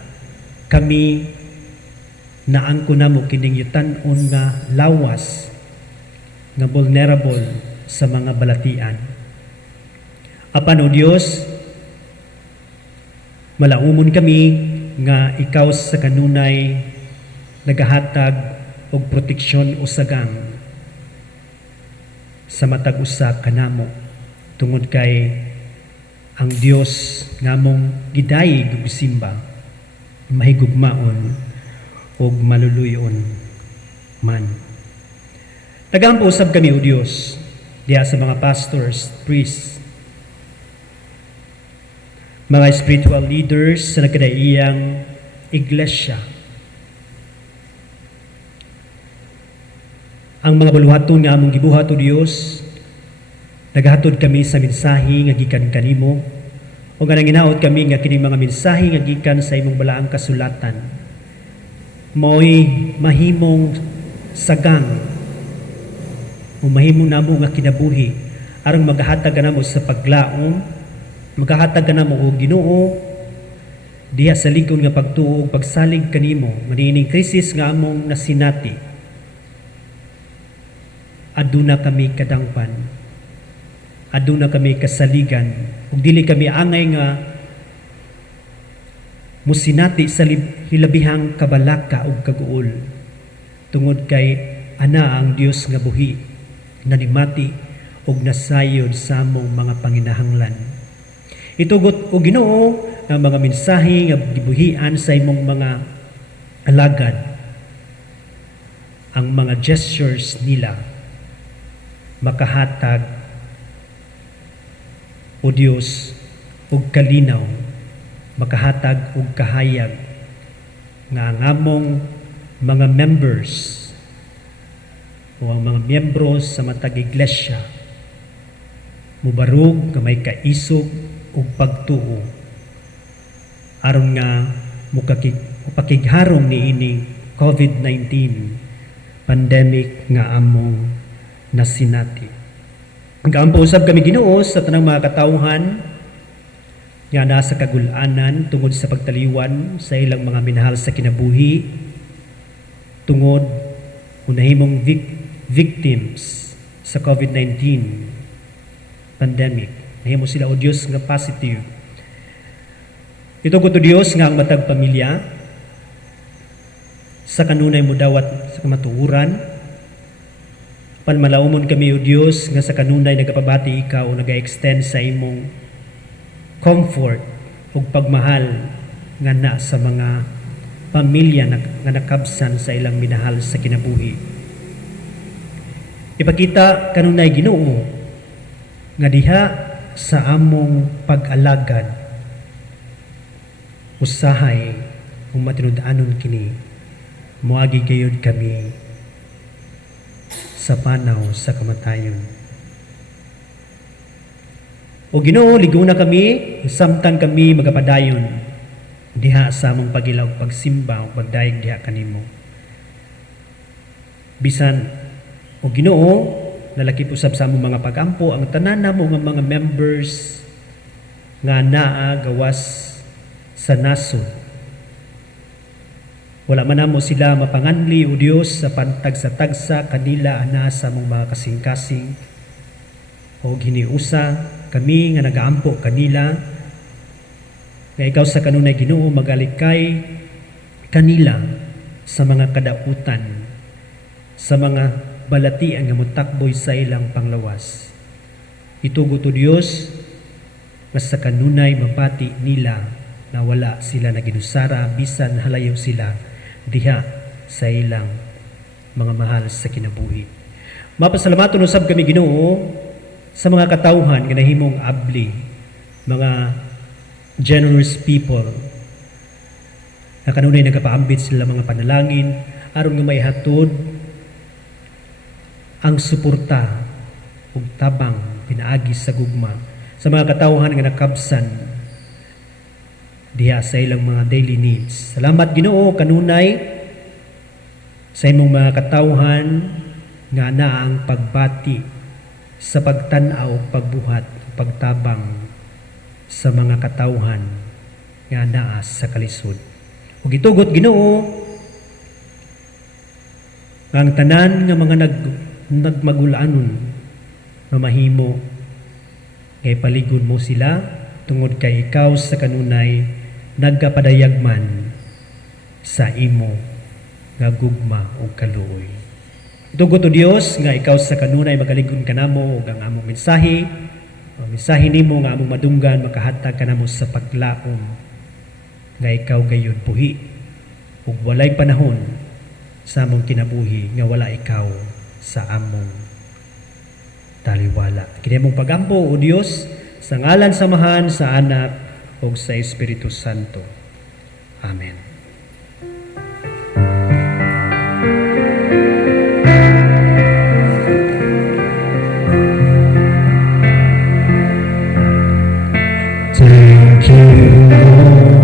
kami naangko namo kining yutan-on nga lawas nga vulnerable sa mga balatian. Apan o Dios, malaumon kami nga ikaw sa kanunay nagahatag og proteksyon usagang sa matag usa kanamo, tungod kay ang Dios ngamong gidayeg ug simba mahigugmaon ug maluluyon man. Nagampo usab kami o Dios diha sa mga pastors, priests, mga spiritual leaders sa nagkadaiyang iglesia, ang mga baluhaton nga among gibuhat o Dios. Naghatod kami sa mensahe nga gikan kanimo o nga nanginaot kami nga kini mga mensahe nga gikan sa imong balaang kasulatan mo'y mahimong sagang o mahimong namo nga kinabuhi aron maghatag namo sa paglaom, maghatag namo og Ginoo diha sa lingkod nga pagtuo ug pagsalig kanimo manining krisis nga among nasinati. Aduna kami kadangpan, aduna kami kasaligan ug dili kami angay nga musinati sa hilabihang kabalaka ug kaguol, tungod kay ana ang Dios nga buhi nanimati ug nasayod sa among mga panginahanglan. Itugot o Ginoo ang mga mensahe nga gibuhian sa imong mga alagad, ang mga gestures nila makahatag o Dios ug kalinaw, makahatag og kahayag nga ang among mga members o ang mga miyembro sa matag iglesia mubarog nga may kaisog ug pagtuo aron nga mupakigharong niini COVID-19 pandemic nga among nasinati. Gaampo usab kami Ginoo sa tanang mga katawhan nga nasa kagul-anan tungod sa pagtaliwan sa ilang mga minahal sa kinabuhi, tungod unahimong victims sa COVID-19 pandemic. Nahimo sila o Dios nga positive. Ito ko to Dios nga ang matag pamilya sa kanunay mo dawat sa kamatuuran. Panmalaumon kami o Dios nga sa kanunay nagapabati ikaw o naga-extend sa imong comfort ug pagmahal nga na sa mga pamilya nga nakabsan sa ilang minahal sa kinabuhi. Ipakita kanunay Ginoo nga diha sa among pag-alagad usahay kung matinud-anon kini moagi gayud kami sa panaw sa kamatayon. O Ginoo, ligo na kami, samtang kami magapadayon diha sa among pagilaw pagsimba o pagdaig diha kanimo. Bisan o Ginoo, nalakip usab sa among mga pagampo ang tanan namo nga mga members nga naa gawas sa nasod. Wala man namo sila mapanganli o Dios sa pantagsa-tagsa kanila ana sa among mga kasing-kasing o hiniusa kami nga nagaampo kanila nga ikaw sa kanunay Ginoo magalikay kanila sa mga kadautan, sa mga balatian nga motakboy sa ilang panglawas. Itugo to Dios nga sa kanunay mapati nila na wala sila na ginusara bisan halayo sila diha sa ilang mga mahal sa kinabuhi. Mapasalamaton usab kami Ginoo sa mga katawhan nga nahimong abli, mga generous people na kanunay nagapaambit sila mga panalangin aron nga maihatod ang suporta ug tabang pinaagi sa gugma sa mga katawhan nga nakabsan diha sa ilang mga daily needs. Salamat Ginoo kanunay sa imong mga katawhan nga naa ang pagbati sa pagtan-aw, pagbuhat, pagtabang sa mga katawhan nga naa sa kalisod. Ug gitugot Ginoo ang tanan nga mga nagmagulaanon mamahimo kay paligod mo sila tungod kay ikaw sa kanunay nagkapadayagman sa imo nga gugma o kaluoy. Itugot o Dios nga ikaw sa kanunay magaligod kanamo ug ang among mensahe nimo nga among madunggan makahatag kanamo sa paglaom nga ikaw gayud buhi ug walay panahon sa among kinabuhi nga wala ikaw sa among taliwala. Kini among pagampo o Dios sa ngalan samahan sa Anak ug sa Espiritu Santo. Amen. Thank you, Lord.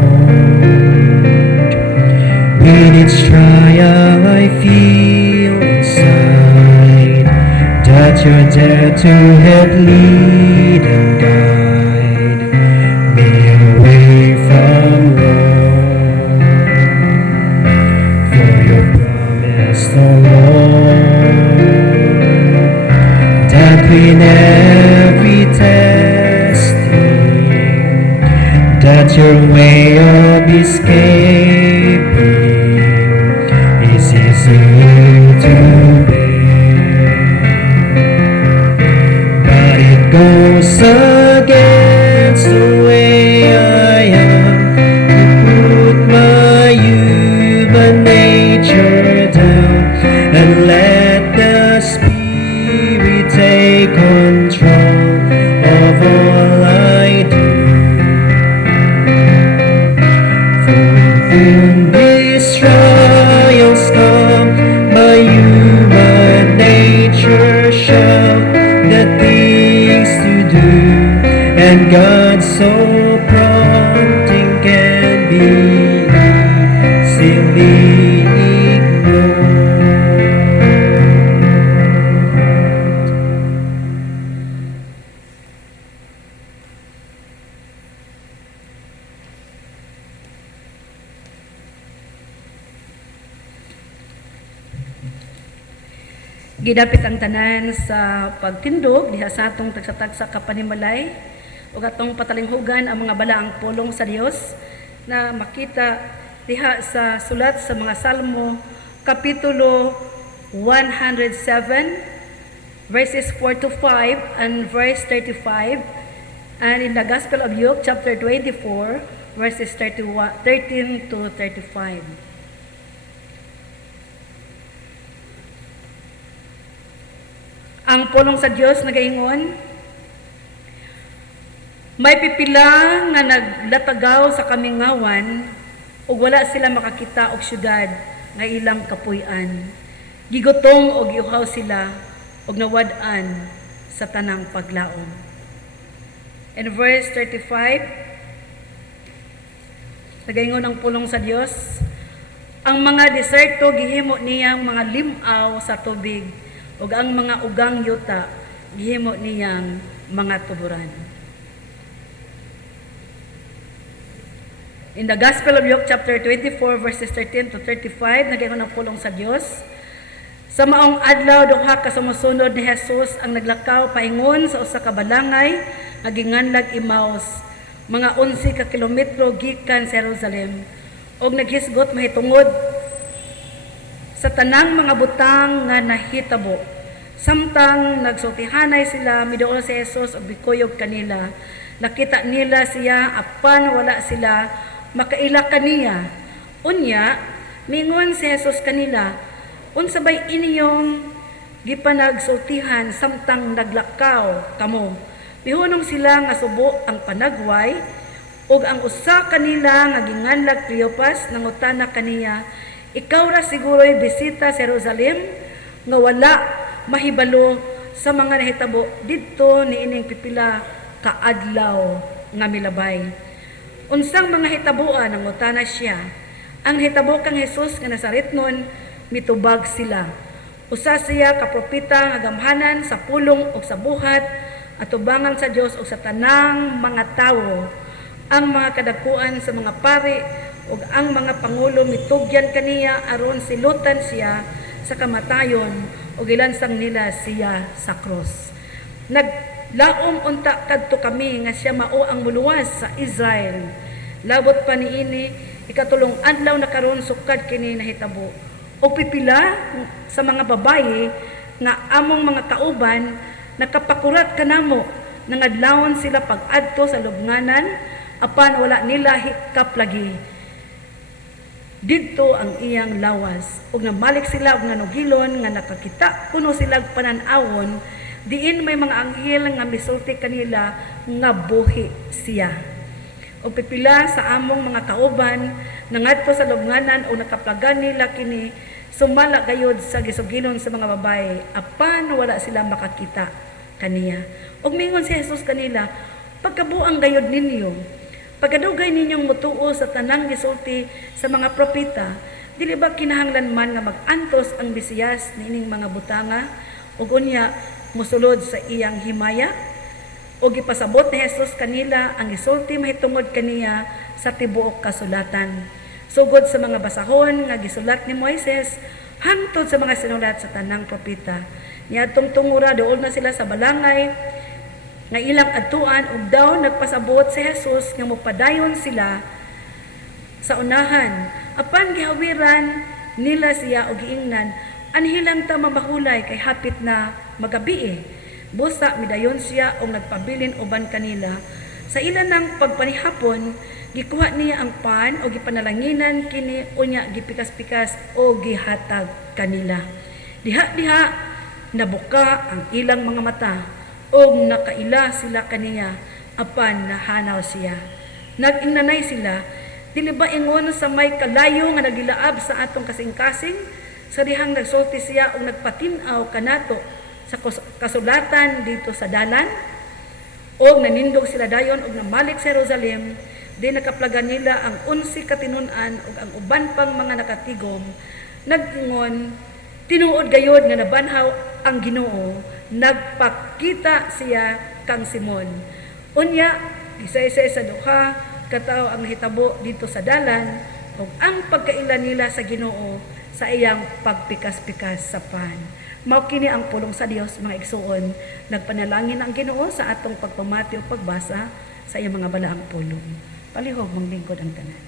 With each trial I feel inside that you're there to help lead and guide me away from wrong. For your promise, the Lord, that in every testing, that your way of escaping is easy to bear. But it goes against the way I am to put my human nature down and let the Spirit take control of all I do. When these trials come, my human nature shout the things to do, and God so prompting can be easily ignored. Gidapit ang tanan sa pagtindog diha sa atong tagsa-tagsa kapanimalay ug atong patalinghugan ang mga balaang pulong sa Dios na makita diha sa sulat sa mga Salmo, Kapitulo 107, verses 4 to 5 and verse 35, and in the Gospel of Luke, chapter 24, verses 13 to 35. Ang pulong sa Dios nagaingon, may pipila nga naglatagaw sa kamingawan ug wala sila makakita og syudad nga ilang kapuy-an. Gigutom og giuhaw sila og nawad-an sa tanang paglaom. In verse 35, nagaingon ang pulong sa Dios, ang mga deserto gihimo niyang mga limaw sa tubig ug ang mga ugang yuta gihimo niyang mga tuburan. In the Gospel of Luke, chapter 24, verses 13 to 35, nagaingon ang pulong sa Dios, sa maong adlaw duha ka sumusunod ni Jesus ang naglakaw paingon sa usa ka balangay nga ginganlag Emmaus, mga 11 ka kilometro gikan sa Jerusalem, og naghisgot mahitungod sa tanang mga butang nga nahitabo. Samtang nagsultihanay sila, miduol si Jesus og bikuyog kanila. Nakita nila siya apan wala sila makaila kaniya. Unya, mingon si Jesus kanila, unsabay inyong gipanagsultihan samtang naglakaw kamo. Bihunong sila nga subo ang panagway, ug ang usa kanila nga ginganlag Cleopas nangutana kaniya, ikaw ra siguro'y bisita sa Jerusalem nga wala mahibalo sa mga nahitabo didto niining pipila ka adlaw nga milabay. Unsang mga hitabuan ang utana siya. Ang hitabo kang Jesus nga Nazaretnon mitubag sila. Usa siya ka propeta nga gamhanan sa pulong ug sa buhat at tubangan sa Dios ug sa tanang mga tawo. Ang mga kadakuan sa mga pari ug ang mga pangulo mitugyan kaniya aron silutan siya sa kamatayon ug ilansang nila siya sa cross. Naglaom unta kadto kami nga siya mao ang muluwas sa Israel. Labot pa niini ikatulong adlaw na karon sukad kini nahitabo. O pipila sa mga babaye nga among mga kauban nakapakurat kanamo nangadlawon sila pag-adto sa lubnganan apan wala nila hikap lagi. Didto ang iyang lawas ug namalik sila og nanugilon nga nakakita kuno sila panan-awon diin may mga anghel nga misulti kanila nga buhi siya. O pipila sa among mga kauban nangadto sa lubnganan o nakaplagan nila kini sumala gayud sa gisugilon sa mga babae apan wala sila makakita kaniya. Og mingon si Jesus kanila, pagkabuang gayud ninyo, pagkadugay ninyong mutuo sa tanang gisulti sa mga propeta, dili ba kinahanglan man nga mag-antos ang Mesiyas niining mga butanga ug unya musulod sa iyang himaya? O gipasabot ni Jesus kanila ang gisulti mahitungod kaniya sa tibuok kasulatan. Sugod sa mga basahon nga gisulat ni Moises hangtod sa mga sinulat sa tanang propeta. Niadtong tungura dool na sila sa balangay nga ilang adtuan ug daw nagpasabot si Jesus nga mopadayon sila sa unahan. Apan gihawiran nila siya og giingnan, anhilang ta mamahulay kay hapit na magabi. Busa midayon siya og nagpabilin uban kanila. Sa ilan ng pagpanihapon, gikuha niya ang pan o gipanalanginan kini unya gipikas-pikas o gihatag kanila. Diha-diha nabuka ang ilang mga mata og nakaila sila kaniya apan nahanaw siya. Nag-ingnanay sila, dili ba ingon sa may kalayo nga nagilaab sa atong kasing-kasing sa dihang nagsulti siya og nagpatin-aw kanato sa kasulatan dito sa dalan? Og nanindog sila dayon og namalik sa Jerusalem, di nakaplagan nila ang 11 katinunan ug ang uban pang mga nakatigom. Nagingon, tinuod gayod nga nabanhaw ang Ginoo, nagpakita siya kang Simon. Unya, isa-isa sa duha katawo ang hitabo dito sa dalan ug ang pagkaila nila sa Ginoo sa iyang pagpikas-pikas sa pan. Mao kini ang pulong sa Dios, mga igsuon. Nagpanalangin ang Ginoo sa atong pagpamati o pagbasa sa iyang mga balaang pulong. Palihog mong lingkod ang tanan.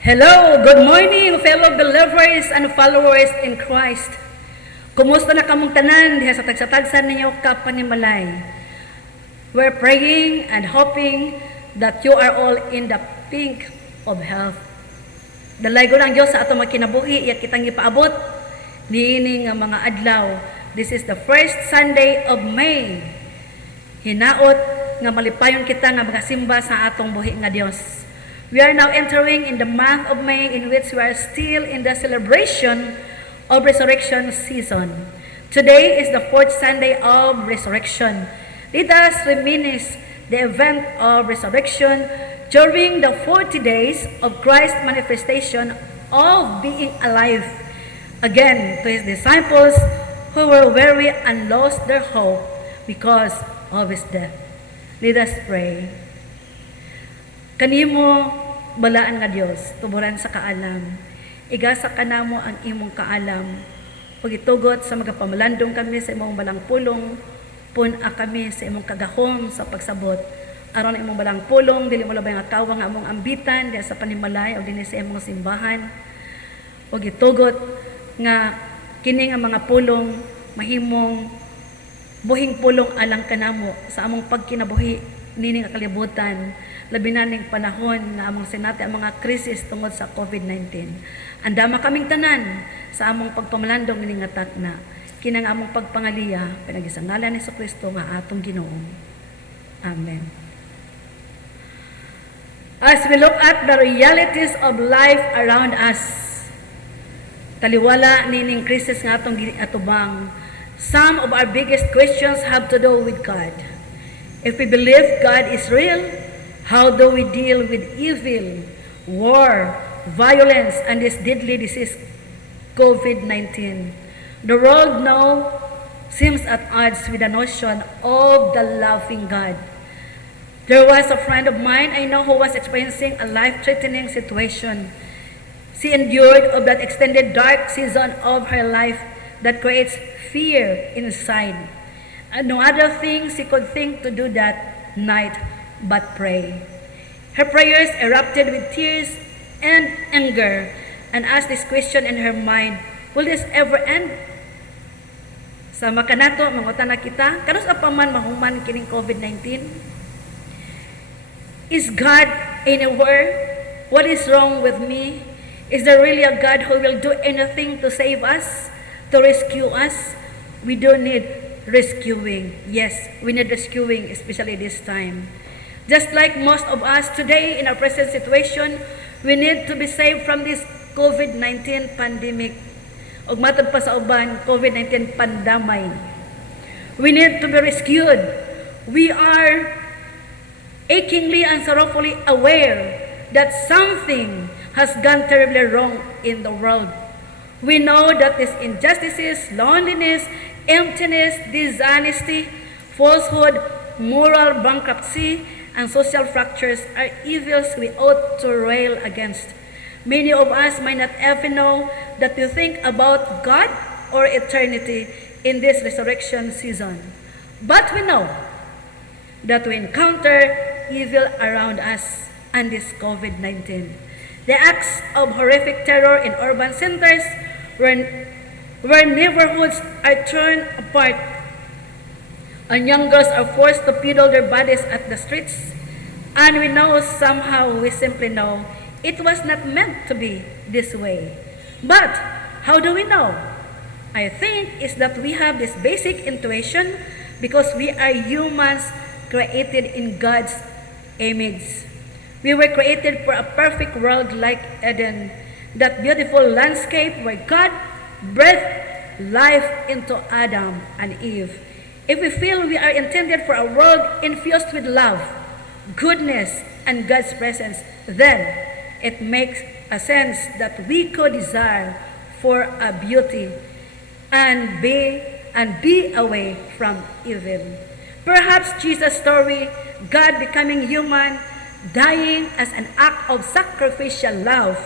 Hello, good morning fellow believers and followers in Christ. Kumusta na kamong tanan diha sa tagsatagsan ninyo kapanimalay? We're praying and hoping that you are all in the pink of health. Dalay ko ng Diyos sa atong magkinabuhi iya kitang ipaabot niini nga mga adlaw. This is the first Sunday of May. Hinaot nga malipayon kita nga magasimba sa atong buhi nga Dios. We are now entering in the month of May in which we are still in the celebration of resurrection season. Today is the fourth Sunday of resurrection. Let us reminisce the event of resurrection during the 40 days of Christ's manifestation of being alive again to his disciples who were weary and lost their hope because of his death. Let us pray. Kanimo balaan nga Dios, tuburan sa kaalam. Igasa kanamo ang imong kaalam. Pagitugot sa magapamalandong kami sa imong balang pulong, pun-a kami sa imong kagahom sa pagsabot. Aron imong balang pulong, dili mo labay nga kawa nga among ambitan diya sa panimalay o dinhi sa imong simbahan. Pagitugot nga kini nga mga pulong mahimong buhing pulong alang kanamo sa among pagkinabuhi nini nga kalibutan. Labi na ning panahon nga among sinati ang mga krisis tungod sa COVID-19. Andama kaming tanan sa among pagpamalandong ini nga takna. Kinang among pagpangaliya pinagisangalan ni Jesucristo nga atong Ginoo. Amen. As we look at the realities of life around us, taliwala nining krisis nga atong atubang, some of our biggest questions have to do with God. If we believe God is real, how do we deal with evil, war, violence, and this deadly disease, COVID-19? The world now seems at odds with the notion of the loving God. There was a friend of mine I know who was experiencing a life-threatening situation. She endured of that extended dark season of her life that creates fear inside. And no other thing she could think to do that night but pray. Her prayers erupted with tears and anger and asked this question in her mind, will this ever end? Sa makanato, mangutan na kita, kanos apaman mahuman kining COVID-19? Is God anywhere? What is wrong with me? Is there really a God who will do anything to save us, to rescue us? We do need rescuing. Yes, we need rescuing, especially this time. Just like most of us today in our present situation, we need to be saved from this COVID-19 pandemic. Ug matod pa sa uban, COVID-19 pandamay. We need to be rescued. We are achingly and sorrowfully aware that something has gone terribly wrong in the world. We know that these injustices, loneliness, emptiness, dishonesty, falsehood, moral bankruptcy, and social fractures are evils we ought to rail against. Many of us might not even know that we think about God or eternity in this resurrection season. But we know that we encounter evil around us and this COVID-19. The acts of horrific terror in urban centers where neighborhoods are torn apart and young girls are forced to peddle their bodies at the streets. And we know somehow, we simply know, it was not meant to be this way. But how do we know? I think it's that we have this basic intuition because we are humans created in God's image. We were created for a perfect world like Eden, that beautiful landscape where God breathed life into Adam and Eve. If we feel we are intended for a world infused with love, goodness, and God's presence, then it makes a sense that we could desire for a beauty and be away from evil. Perhaps Jesus' story, God becoming human, dying as an act of sacrificial love,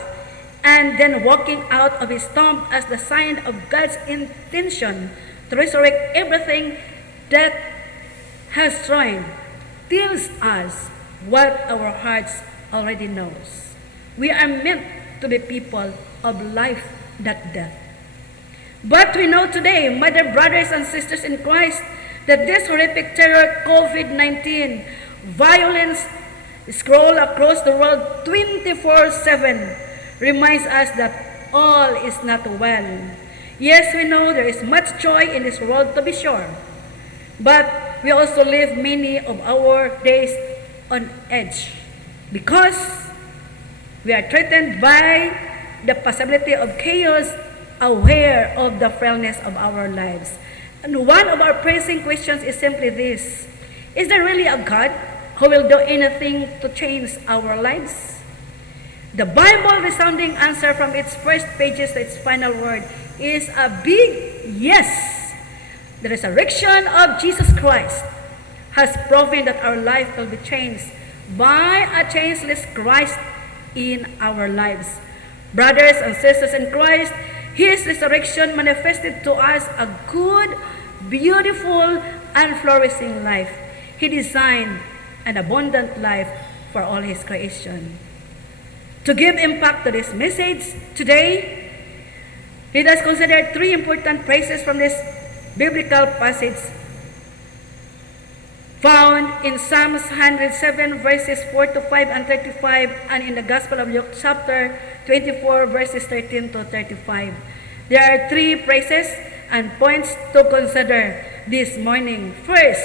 and then walking out of his tomb as the sign of God's intention to resurrect everything that has destroyed, tells us what our hearts already knows. We are meant to be people of life, not death. But we know today, my dear brothers and sisters in Christ, that this horrific terror, COVID-19, violence scroll across the world 24/7, reminds us that all is not well. Yes, we know there is much joy in this world, to be sure, but we also live many of our days on edge because we are threatened by the possibility of chaos, aware of the frailness of our lives. And one of our pressing questions is simply this: is there really a God who will do anything to change our lives? The Bible resounding answer from its first pages to its final word is a big yes. The resurrection of Jesus Christ has proven that our life will be changed by a changeless Christ in our lives. Brothers and sisters in Christ, His resurrection manifested to us a good, beautiful, and flourishing life. He designed an abundant life for all His creation. To give impact to this message today, let us consider three important phrases from this biblical passage found in Psalms 107 verses 4 to 5 and 35, and in the Gospel of Luke chapter 24 verses 13 to 35. There are three phrases and points to consider this morning. First,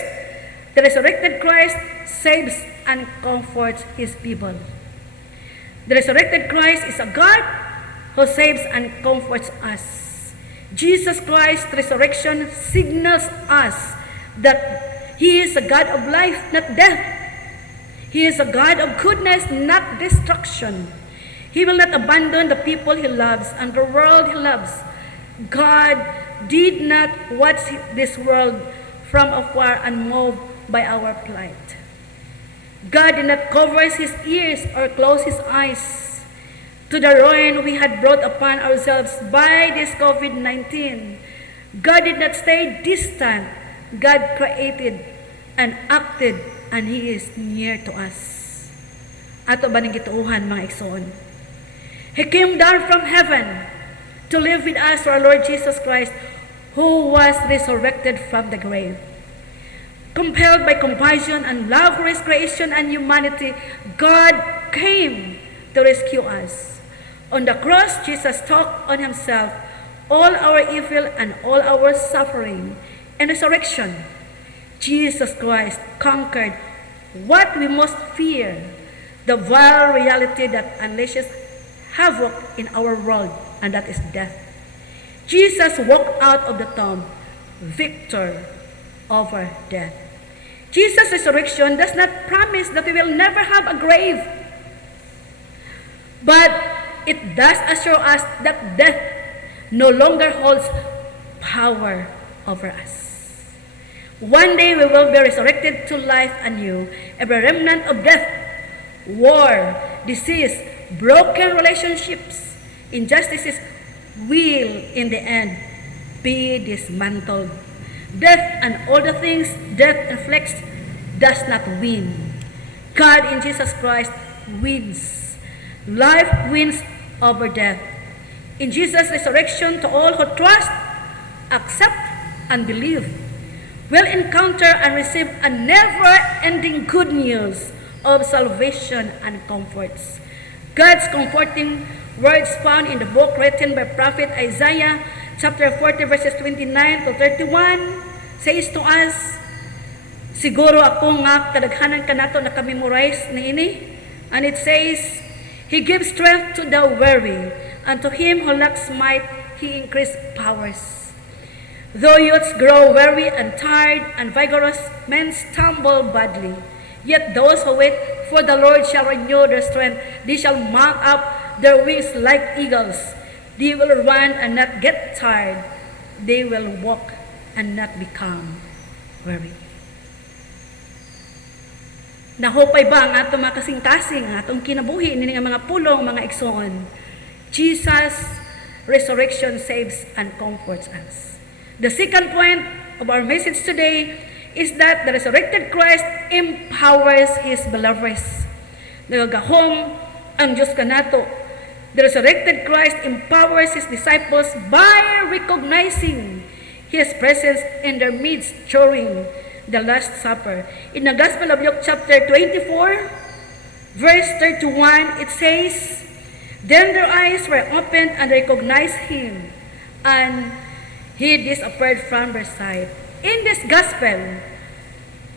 the resurrected Christ saves and comforts His people. The resurrected Christ is a God who saves and comforts us. Jesus Christ's resurrection signals us that He is a God of life, not death. He is a God of goodness, not destruction. He will not abandon the people He loves and the world He loves. God did not watch this world from afar and moved by our plight. God did not cover His ears or close His eyes to the ruin we had brought upon ourselves by this COVID-19. God did not stay distant. God created and acted, and He is near to us. Ato ba ning gituuhan, mga igsoon? He came down from heaven to live with us, our Lord Jesus Christ, who was resurrected from the grave. Compelled by compassion and love for His creation and humanity, God came to rescue us. On the cross, Jesus took on Himself all our evil and all our suffering. In resurrection, Jesus Christ conquered what we most fear, the vile reality that unleashes havoc in our world, and that is death. Jesus walked out of the tomb, victor over death. Jesus' resurrection does not promise that we will never have a grave, but it does assure us that death no longer holds power over us. One day we will be resurrected to life anew. Every remnant of death, war, disease, broken relationships, injustices will in the end be dismantled. Death and all the things death inflicts does not win. God in Jesus Christ wins. Life wins over death. In Jesus' resurrection, to all who trust, accept, and believe, will encounter and receive a never-ending good news of salvation and comforts. God's comforting words found in the book written by prophet Isaiah, chapter 40, verses 29 to 31, says to us, siguro ako nga kadaghanan kanato na memorize ni ini, and it says, He gives strength to the weary, and to him who lacks might, He increased powers. Though youths grow weary and tired, and vigorous men stumble badly, yet those who wait for the Lord shall renew their strength. They shall mount up their wings like eagles. They will run and not get tired. They will walk and not become weary. Nahopay ba ang atong mga kasing-kasing, atong kinabuhi ni nga mga pulong, mga igsoon? Jesus' resurrection saves and comforts us. The second point of our message today is that the resurrected Christ empowers His believers. Nagagahom ang Diyos kanato The resurrected Christ empowers his disciples by recognizing his presence in their midst during the Last Supper. In the Gospel of Luke chapter 24, verse 31, it says, "Then their eyes were opened and recognized him, and he disappeared from their sight." In this Gospel,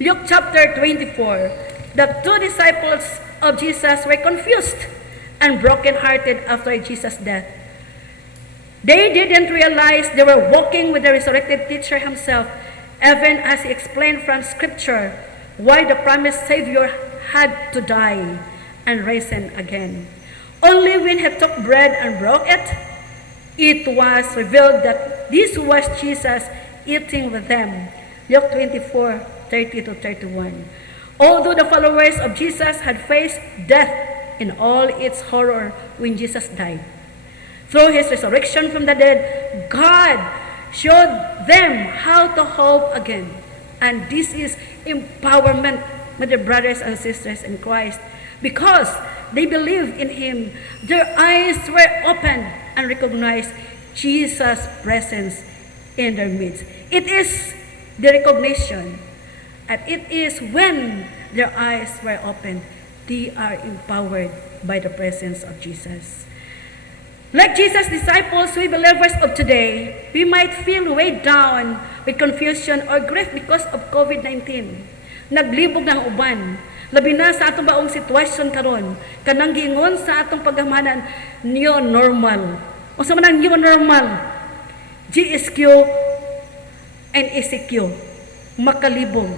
Luke chapter 24, the two disciples of Jesus were confused and brokenhearted after Jesus' death. They didn't realize they were walking with the resurrected teacher himself, even as he explained from Scripture why the promised Savior had to die and risen again. Only when he took bread and broke it, it was revealed that this was Jesus eating with them. Luke 24, 30 to 31. Although the followers of Jesus had faced death in all its horror when Jesus died, through his resurrection from the dead, God showed them how to hope again. And this is empowerment, my dear brothers and sisters in Christ. Because they believed in him, their eyes were opened and recognized Jesus' presence in their midst. It is the recognition, and it is when their eyes were opened, they are empowered by the presence of Jesus. Like Jesus' disciples, we believers of today, we might feel weighed down with confusion or grief because of COVID-19. Naglibog ng uban. Labi na sa atong baong sitwasyon karon, kanang gingon sa atong paghamanan, new normal. O sa manang new normal, GSQ and ECQ, makalibog.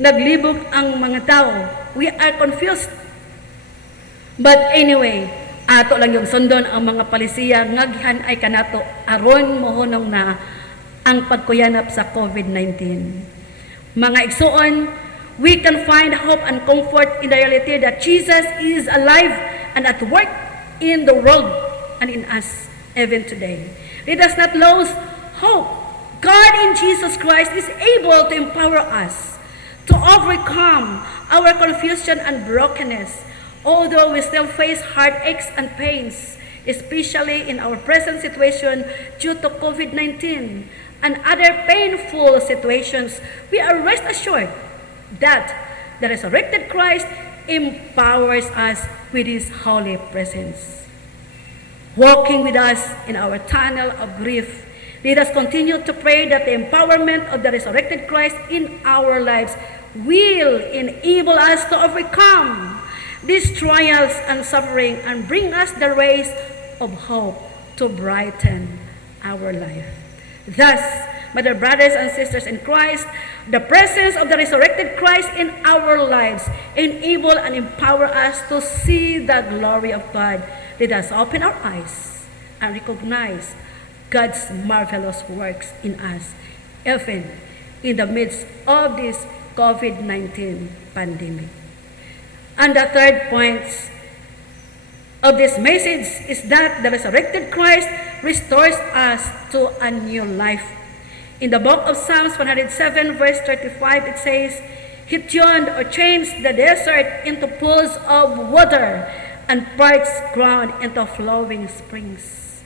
Naglibog ang mga tao. We are confused. But anyway, ato lang yung sundon ang mga palisiya ngaghan ay kanato aron mohonong na ang pagkuyanap sa COVID-19. Mga igsuon, we can find hope and comfort in the reality that Jesus is alive and at work in the world and in us even today. Let us not lose hope. God in Jesus Christ is able to empower us to overcome our confusion and brokenness. Although we still face heartaches and pains, especially in our present situation due to COVID-19 and other painful situations, we are rest assured that the resurrected Christ empowers us with his holy presence. Walking with us in our tunnel of grief, let us continue to pray that the empowerment of the resurrected Christ in our lives will enable us to overcome these trials and suffering and bring us the rays of hope to brighten our life. Thus, my dear brothers and sisters in Christ, the presence of the resurrected Christ in our lives enable and empower us to see the glory of God. Let us open our eyes and recognize God's marvelous works in us, even in the midst of this COVID-19 pandemic. And the third point of this message is that the resurrected Christ restores us to a new life. In the book of Psalms 107 verse 35, it says, "He turned or changed the desert into pools of water and parched ground into flowing springs."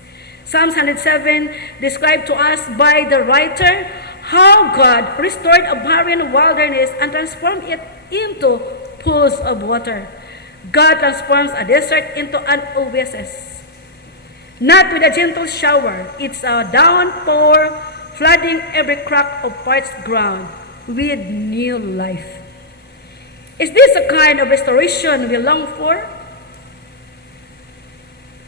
Psalms 107 described to us by the writer how God restored a barren wilderness and transformed it into pools of water. God transforms a desert into an oasis. Not with a gentle shower, it's a downpour flooding every crack of parched ground with new life. Is this a kind of restoration we long for?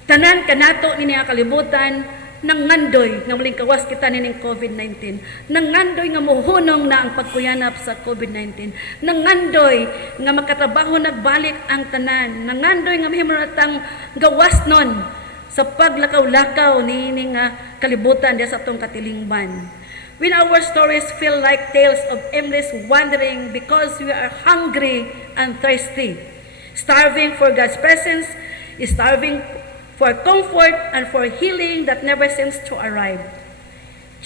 Tanan kanato ni nga kalibutan nangandoy nga muling kawas kita nining COVID-19, nangandoy nga mohunong na ang pagkuyanap sa COVID-19, nangandoy nga makatrabaho nagbalik ang tanan, nangandoy nga mahimratang gawas nun sa paglakaw-lakaw nining kalibutan diya sa atong katilingban. When our stories feel like tales of aimless wandering because we are hungry and thirsty, starving for God's presence, starving for comfort and for healing that never seems to arrive.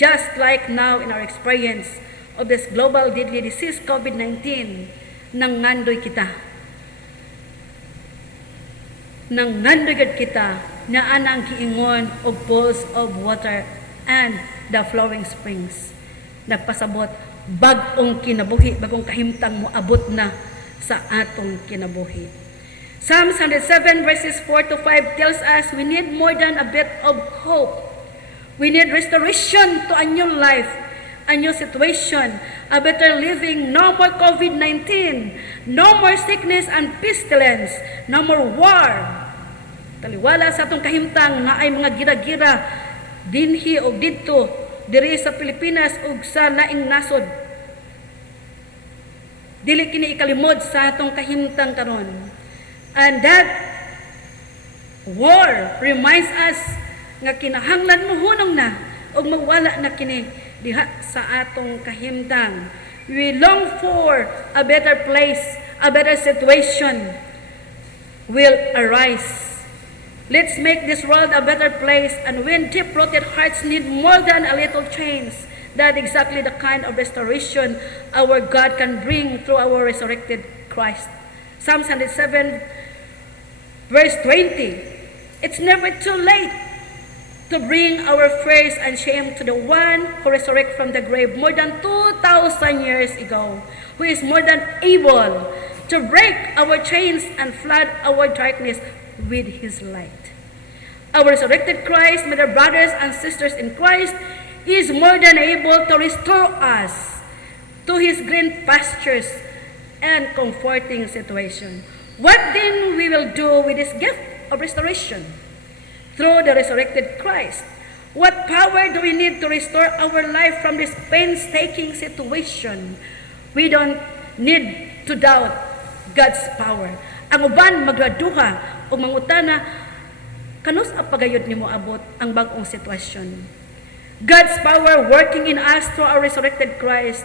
Just like now in our experience of this global deadly disease, COVID-19, nangandoy kita. Nangandoy gid kita na anang giingon og pools of water and the flowing springs. Nagpasabot, bag-ong kinabuhi, bagong kahimtang moabot na sa atong kinabuhi. Psalms 107 verses 4 to 5 tells us we need more than a bit of hope. We need restoration to a new life, a new situation, a better living, no more COVID-19, no more sickness and pestilence, no more war. Taliwala sa atong kahimtang nga ay mga gira-gira dinhi o didto diri sa Pilipinas ug sa laing nasod. Dili kini ikalimod sa atong kahimtang karon. And that war reminds us nga kinahanglan mo hunong na ug mawala na kini diha sa atong kahimtang. We long for a better place, a better situation will arise. Let's make this world a better place, and when deep-rooted hearts need more than a little change, that's exactly the kind of restoration our God can bring through our resurrected Christ. Psalm 107 verse 20. It's never too late to bring our fears and shame to the one who resurrected from the grave more than 2,000 years ago, who is more than able to break our chains and flood our darkness with his light. Our resurrected Christ, my dear brothers and sisters in Christ, is more than able to restore us to his green pastures and comforting situation. What then we will do with this gift of restoration? Through the resurrected Christ. What power do we need to restore our life from this painstaking situation? We don't need to doubt God's power. Ang uban magraduha o mangutana, kanus ang pagayod ni mo abot ang bagong sitwasyon. God's power working in us through our resurrected Christ.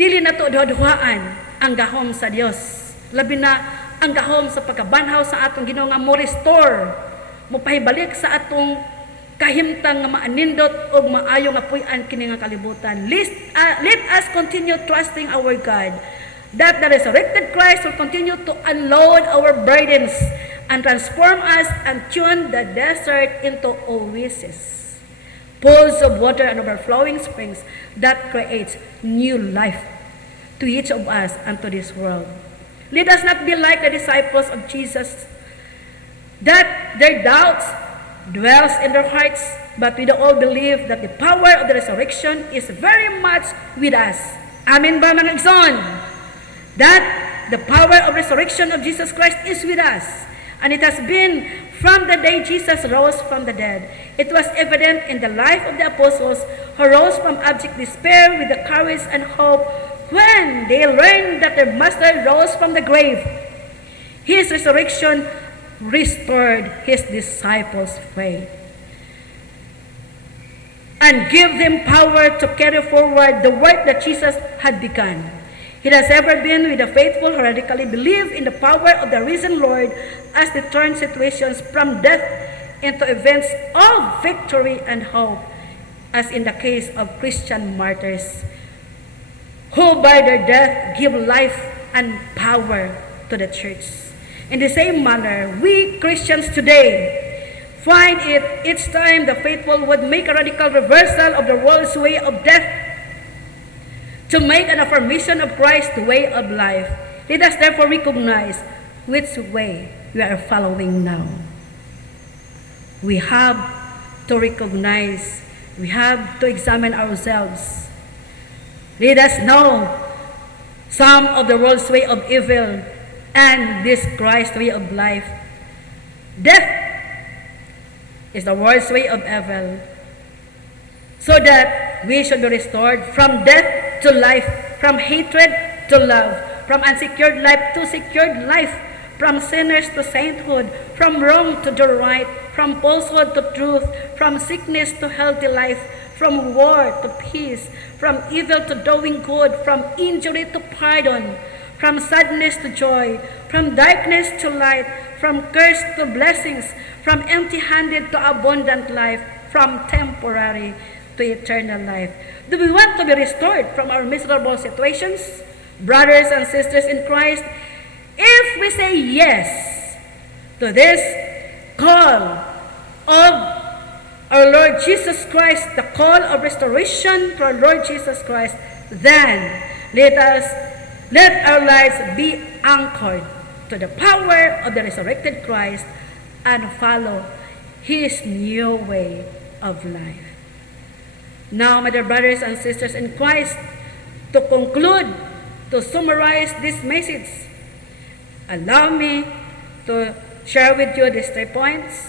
Dili na to duha-duhaan ang gahom sa Dios. Labi na ang gahom sa pagkabanhaw sa atong Ginoo nga mo restore, mo pahibalik sa atong kahimtang nga maanindot o maayo nga puy-an kini nga kalibutan. Let us continue trusting our God that the resurrected Christ will continue to unload our burdens and transform us and turn the desert into oases, pools of water and overflowing springs that creates new life to each of us and to this world. Let us not be like the disciples of Jesus, that their doubts dwells in their hearts, but we all believe that the power of the resurrection is very much with us. Amen ba mga igsoon? That the power of resurrection of Jesus Christ is with us. And it has been from the day Jesus rose from the dead. It was evident in the life of the apostles who rose from abject despair with the courage and hope when they learned that their master rose from the grave. His resurrection restored his disciples' faith and gave them power to carry forward the work that Jesus had begun. It has ever been with the faithful who radically believe in the power of the risen Lord as they turn situations from death into events of victory and hope, as in the case of Christian martyrs, who by their death give life and power to the church. In the same manner, we Christians today find it each time the faithful would make a radical reversal of the world's way of death to make an affirmation of Christ's way of life. Let us therefore recognize which way we are following now. We have to recognize, we have to examine ourselves. Let us know some of the world's way of evil and this Christ's way of life. Death is the world's way of evil, so that we should be restored from death to life, from hatred to love, from unsecured life to secured life, from sinners to sainthood, from wrong to do right, from falsehood to truth, from sickness to healthy life, from war to peace, from evil to doing good, from injury to pardon, from sadness to joy, from darkness to light, from curse to blessings, from empty-handed to abundant life, from temporary to eternal life. Do we want to be restored from our miserable situations? Brothers and sisters in Christ, if we say yes to this, call of our Lord Jesus Christ, the call of restoration to our Lord Jesus Christ, then let our lives be anchored to the power of the resurrected Christ and follow His new way of life. Now, my dear brothers and sisters in Christ, to conclude, to summarize this message, allow me to share with you these 3 points.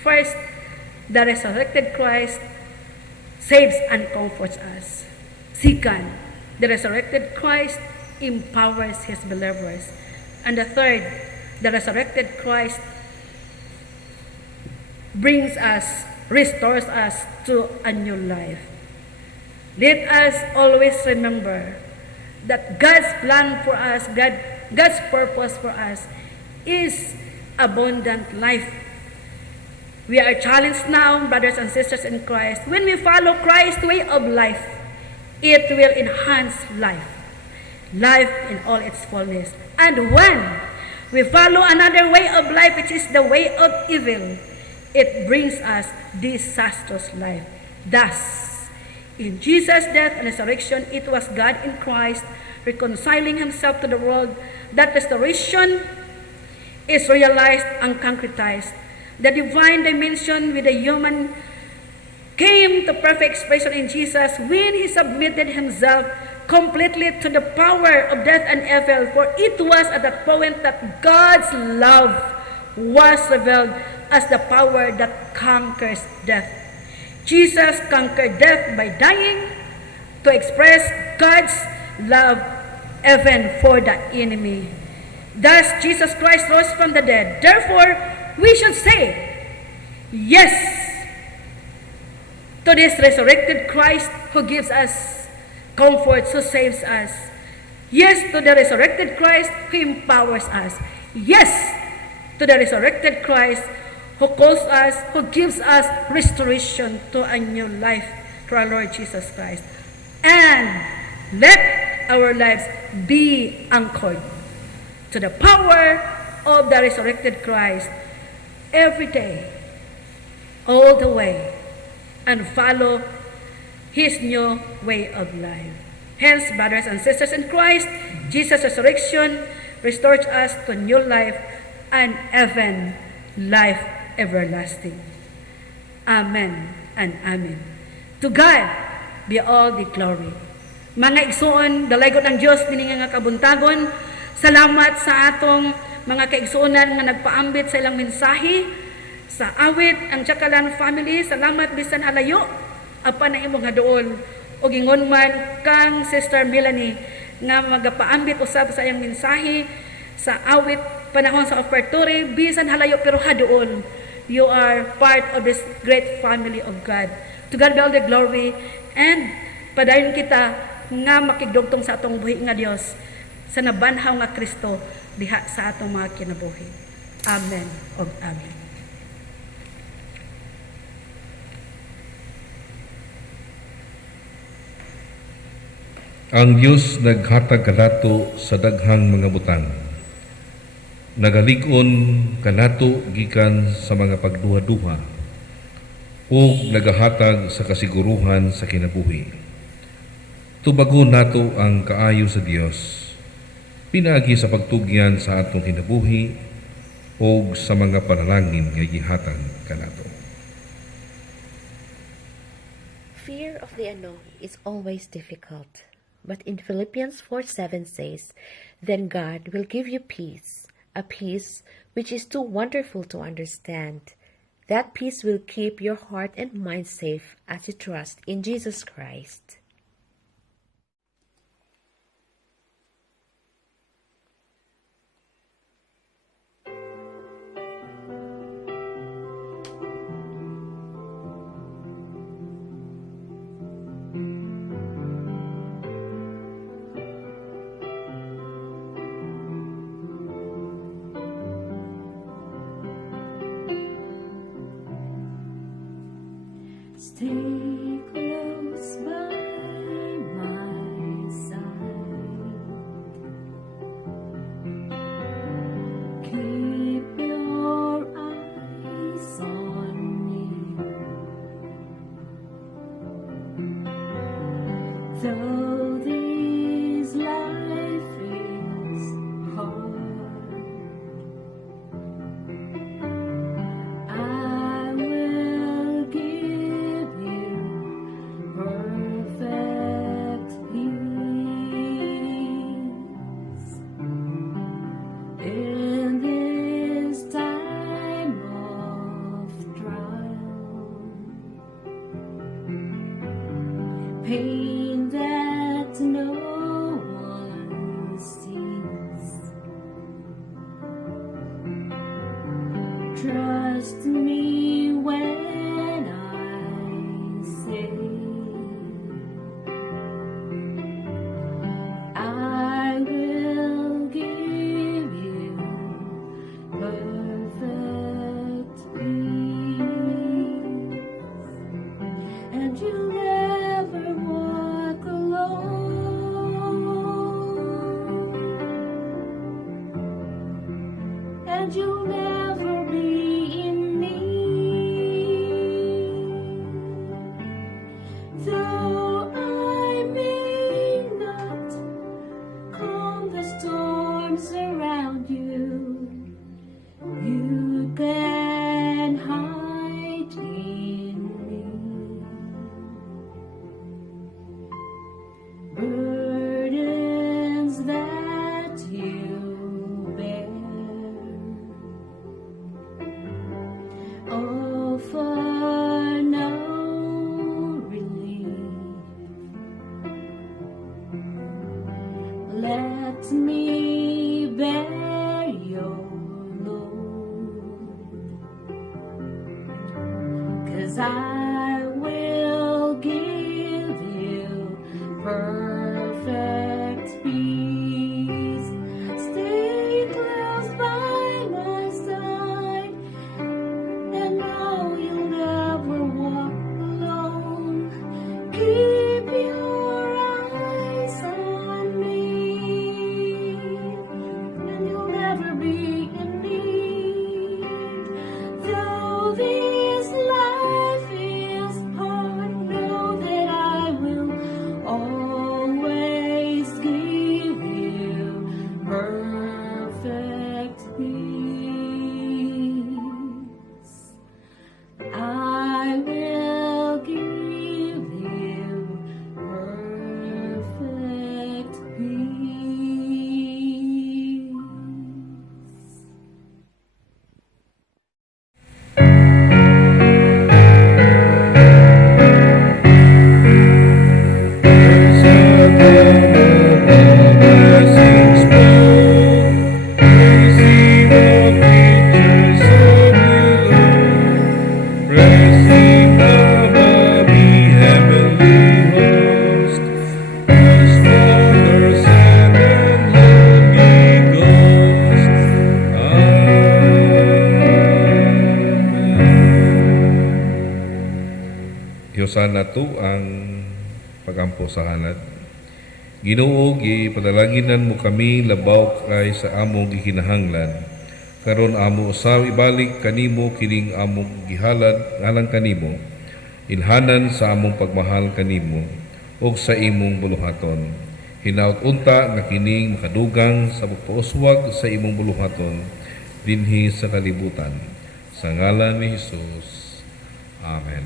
First, the resurrected Christ saves and comforts us. Second, the resurrected Christ empowers His believers. And the third, the resurrected Christ restores us to a new life. Let us always remember that God's plan for us, God's purpose for us is abundant life. We are challenged now, brothers and sisters in Christ. When we follow Christ's way of life, it will enhance life in all its fullness. And when we follow another way of life, which is the way of evil, it brings us disastrous life. Thus, in Jesus' death and resurrection, it was God in Christ reconciling Himself to the world. That restoration is realized and concretized. The divine dimension with the human came to perfect expression in Jesus when He submitted Himself completely to the power of death and evil. For it was at that point that God's love was revealed as the power that conquers death. Jesus conquered death by dying to express God's love even for the enemy. Thus, Jesus Christ rose from the dead. Therefore, we should say yes to this resurrected Christ who gives us comfort, who saves us. Yes to the resurrected Christ who empowers us. Yes to the resurrected Christ who calls us, who gives us restoration to a new life through our Lord Jesus Christ. And let our lives be anchored to the power of the resurrected Christ every day, all the way, and follow His new way of life. Hence, brothers and sisters in Christ, Jesus' resurrection restores us to new life and even life everlasting. Amen and amen. To God be all the glory. Mga igsoon, dalaygon ng Diyos dining nga kabuntagon, salamat sa atong mga kaigsuonan nga nagpaambit sa ilang mensahe sa awit ang Chakalan family. Salamat bisan halayo apan na imong haduol o gingon man kang Sister Melanie nga magapaambit usab sa iyang mensahe sa awit panahon sa offertory bisan halayo pero haduol. You are part of this great family of God. To God be all the glory, and padayon kita nga makigdugtong sa atong buhi nga Dios sa nabanhaw nga Kristo diha sa atong mga kinabuhi. Amen og amen. Ang Diyos naghatag kanato sa daghang mga butang. Nagalig-on kanato gikan sa mga pagduha-duha o nagahatag sa kasiguruhan sa kinabuhi. Tubagon nato ang kaayo sa Dios, pinaagi sa pagtugyan sa atong kinabuhi o sa mga panalangin nga gihatag kanato. Fear of the unknown is always difficult. But in Philippians 4:7 says, "Then God will give you peace, a peace which is too wonderful to understand. That peace will keep your heart and mind safe as you trust in Jesus Christ." Stay close by. Though this life is hard, I will give you perfect peace in this time of trial, pain that no one sees. Trust me when I say I will give you perfect peace, and you'll never walk alone, and you'll never be in need. Though I may not calm the storms around you, you can hide in me. Burdens that you bear offer no relief. Let me bear your load, 'cause I will give you perfect peace. Stay close by my side, and know you'll never walk alone. Keep your eyes on me, and you'll never be in need. Though this life is hard, know that I will always give you perfect peace. I will give you perfect peace. Diyosan nato ang pagampo sa hanad. Ginoo, gipadalaginan mo kami labaw kay sa among gikinahanglan. Karon amo usaw ibalik kanimo kining among gihalad alang kanimo. Ilhanan sa among pagmahal kanimo ug sa imong buluhaton. Hinaut unta nga kining makadugang sa pagpauswag sa imong buluhaton dinhi sa kalibutan. Sa ngalan ni Hesus. Amen.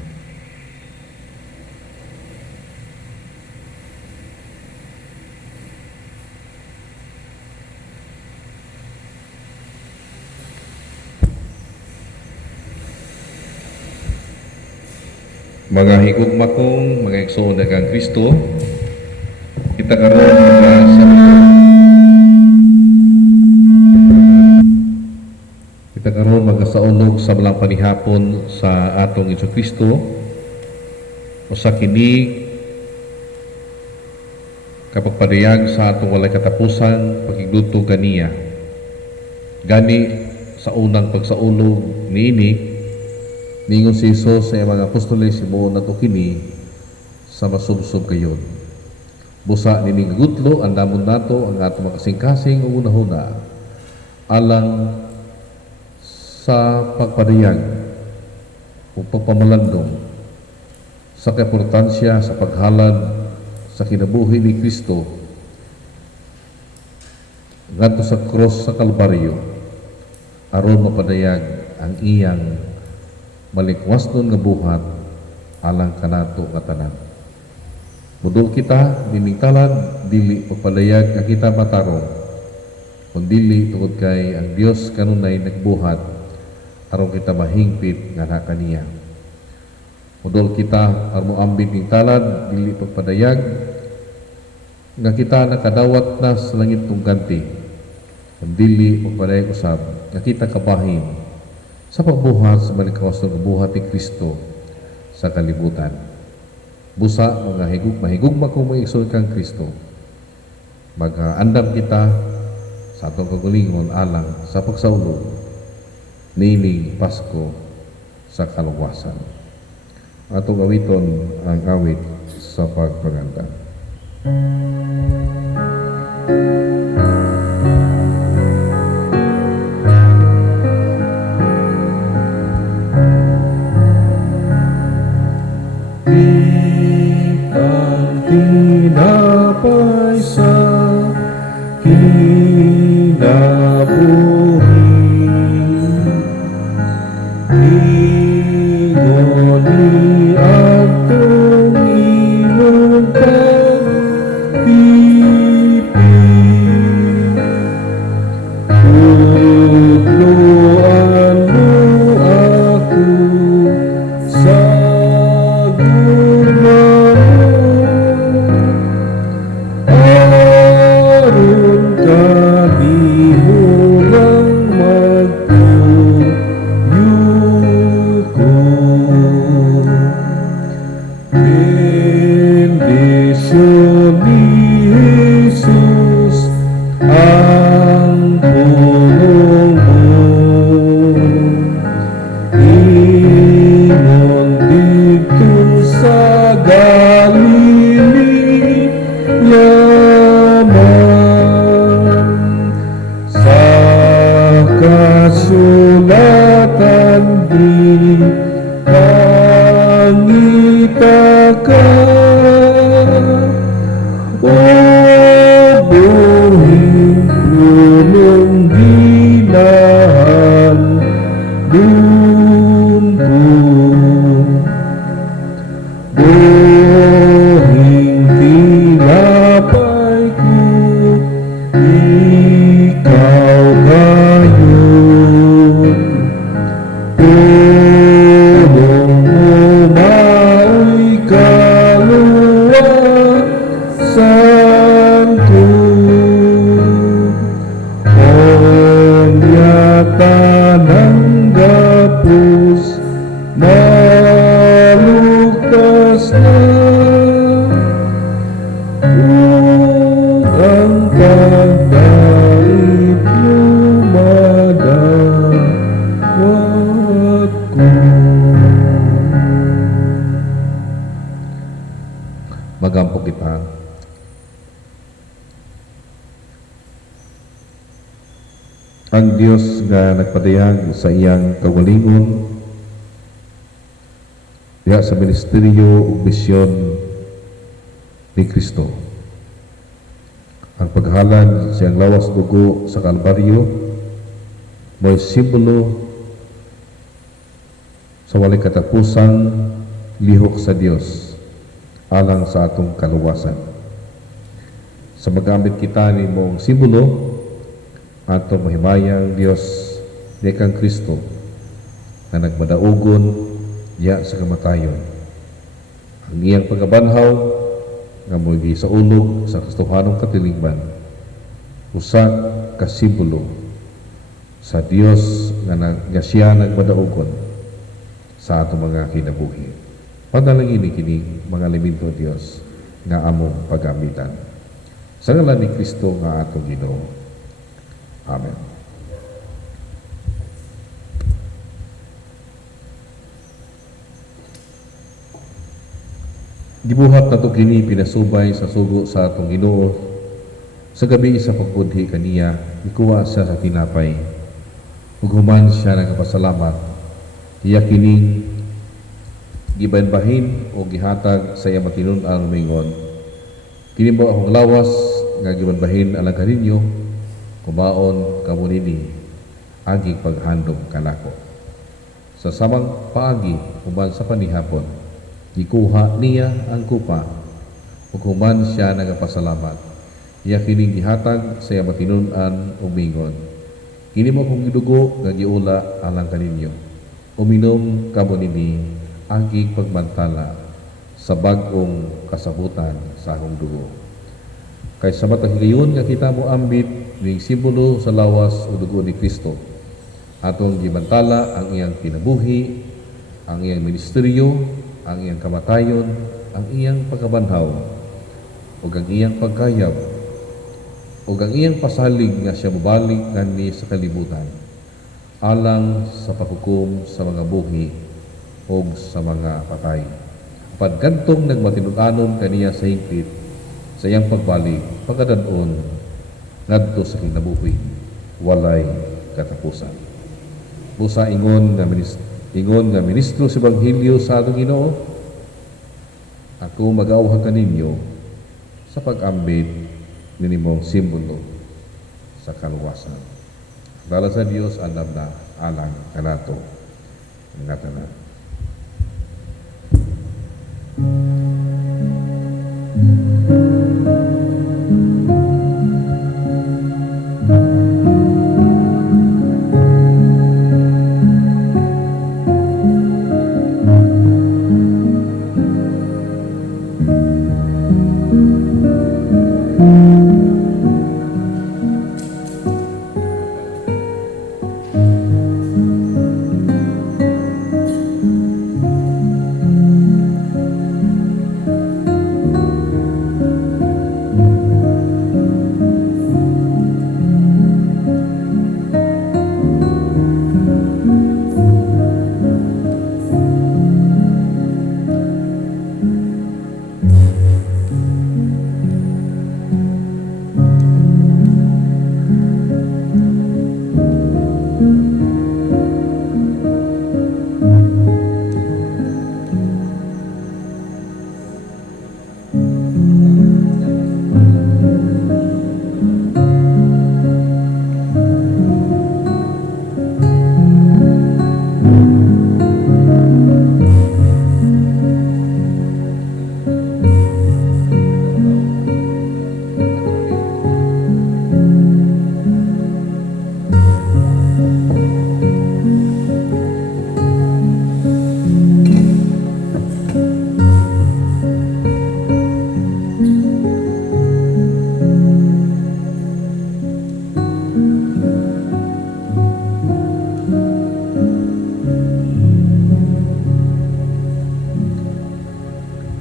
Mga higugma kong mga igsoon na kang Kristo, kita karon sa kita karon magkasaunog sa malang panihapon sa atong Isu Kristo o sa kini kapagpadayag sa atong walay katapusan pagigluto kaniya. Gani sa unang pagsaulog niini ningon si Hesus sa mga apostoles himuon nato kini sa masubsob kayon. Busa nining gutlo ang damon nato ang atong makasing-kasing ug unahuna alang sa pagpadayag o pagpamalandong sa kaimportansya sa paghalad sa kinabuhi ni Kristo ngadto sa cross sa Kalbaryo aron mapadayag ang iyang malikwas-non nga buhat alang kanato nga tanan. Mudol kita dining talad dili pagpadayag nga kita matarong kundili tungod kay ang Dios kanunay nagbuhat aron kita mahingpit nga na kaniya. Mudol kita aron moambit ning talad dili pagpadayag nga kita nakadawat na sa langit tungganti kundili pagpadayag usab nga kita kabahin sa pagbuhat sa malikwas nga buhat ni Kristo sa kalibutan. Busa mga mahigugma kung maigsoon kang Kristo, mag-andam kita sa atong kagalingon alang sa pagsaulog nining Pasko sa kaluwasan. Atong awiton ang awit sa pagpaganda. Tinapay sa kinabuhi, ingoni ang tumimong pag-ibig, tugluan mo ako sa aron kami mulang magtuyuko. Bendisyon ni Jesus ang pulong mo, ingon dito sa Galilea sa kasulatan di pangita ka, o buhing punong ginahan dumbong, buhing tinapay ko ikaw ngayon, punong umay kaluwasan ko, onyata ng gapos maluktas na, ang pagdait lumadawat ko. Magampo kita. Ang Dios nga nagpadayag sa iyang kaugalingon diha sa ministeryo ug misyon ni Kristo. Ang paghalad sa iyang lawas dugo sa Kalbaryo mo'y simbolo sa walay katapusang lihok sa Dios alang sa atong kaluwasan. Sa magamit kita ni mong simbolo, atong mahimayang Dios ni kang Kristo na nagmadaugon diya sa kamatayon. Ang iyang pagabanhaw nga mo'y sa ulog sa kastuhanong katilingban, usa ka simbolo sa Dios nga siya nagmadaugon sa atong mga kinabuhi. Padalangin kini mga elemento Dios nga among pagamitan. Sa ngalan ni Kristo nga atong Ginoo. Amen. Gibuhat nato kini pinasubay sa sugo sa atong Ginoo sa gabi sa pagbudhi kaniya, ikuha siya sa tinapay. Ug human siya nagapasalamat, iya kining gibahin o gihatag sa iya matinun-an mingon, Kini mo akong lawas nga gibanbahin alang kaninyo, kumaon kamo nini aging paghandom kanako. Sa samang paagi human sa panihapon, gikuha niya ang kupa ug human siya nagapasalamat. Iya kining gihatag sa iya matinun-an ug mingon. Kini mo akong gidugo nga giula alang kaninyo. Uminom kamo nini aging pagmantala sa bag-ong kasabutan sa akong dugo. Kay sa matag higayon nga kita mo ambit ning simbolo sa lawas o dugo ni Kristo. Atong gibantala ang iyang kinabuhi, ang iyang ministeryo, ang iyang kamatayon, ang iyang pagkabanhaw, ug ang iyang pagkayab, ug ang iyang pasalig nga siya mobalik nganni sa kalibutan, alang sa paghukom sa mga buhi ug sa mga patay. Pagkantong nagmatinud-anon kaniya sa hingpit, sa iyang pagbalik, pagkadadon, ngadto sa kinabuhi, walay katapusan. Busa ingon nga ministro sa Ebanghelyo sa atong Ginoo, ako mag-auhag kaninyo sa pag-ambit ninimong simbolo sa kaluwasan. Dala sa Dios andam na alang kanato nga tanan.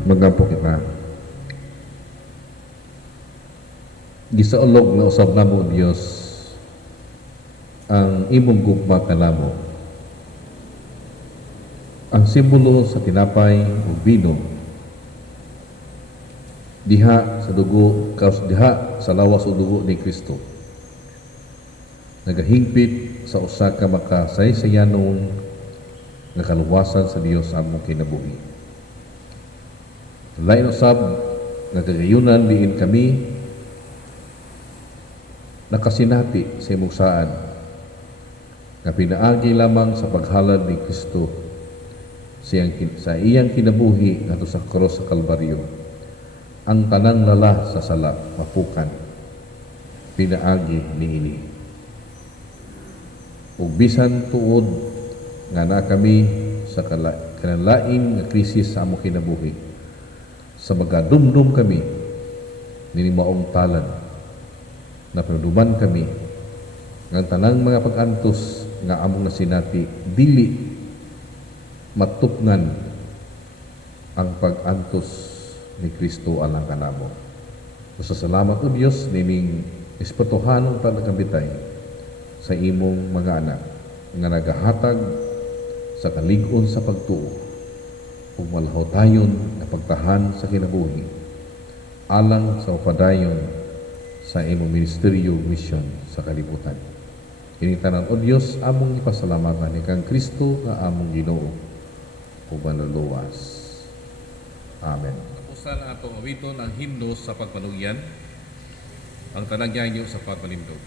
Magampo kita. Gisaulog na usab namo Dios ang imong gugma kanamo. Ang simbolo sa tinapay ug bino diha sa dugo, diha sa lawas o dugo ni Kristo. Nagahingpit sa usa ka makasaysayanon nga kaluwasan sa Dios sa among kinabuhi. Lain usab nga kagayunan diin kami nakasinati sa imong saan nga pinaagi lamang sa paghalad ni Kristo sa iyang kinabuhi ngadto sa krus sa Kalbaryo. Ang tanang lala sa sala mapukan pinaagi niini. Ug bisan tuod nga naa kami sa kanalain nga krisis sa among kinabuhi, sa magadumdum kami nini maong talan na panuduman kami ng tanang mga pag-antos nga among nasinati dili matupngan ang pag-antos ni Kristo alang kanamo. Masasalamat o Diyos nining espirituhanong panagkambitay sa imong mga anak nga nagahatag sa kalig-on sa pagtuo ug malahaw tayon na pagtahan sa kinabuhi alang sa upadayon sa imong ministeryo mission sa kalibutan. Kini tanan o Dios among ipasalamatan ni kang Kristo nga among Ginoo ug manluluwas. Amen. katapusan atong awiton ang himno sa pagpanugyan. Ang tanang yayo sa pagpanindog.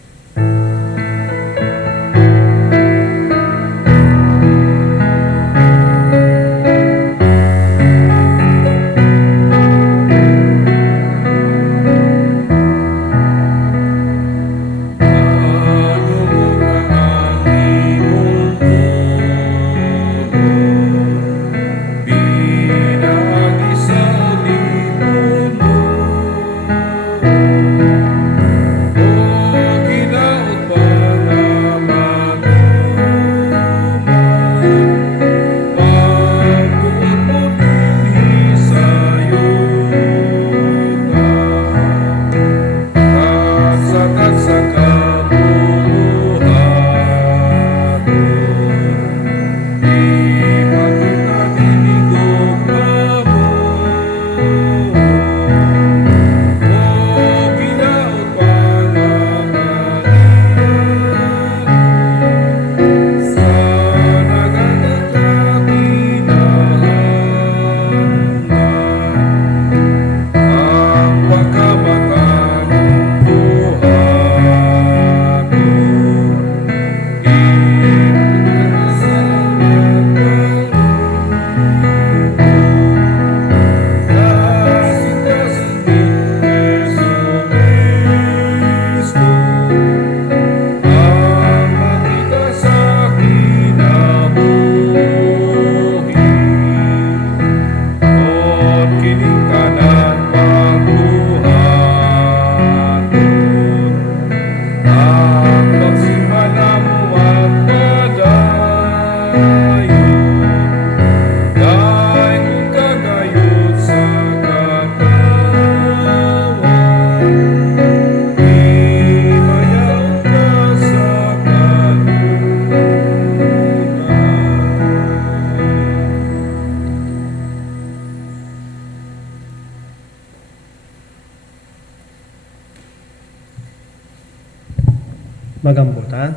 Magambot ha.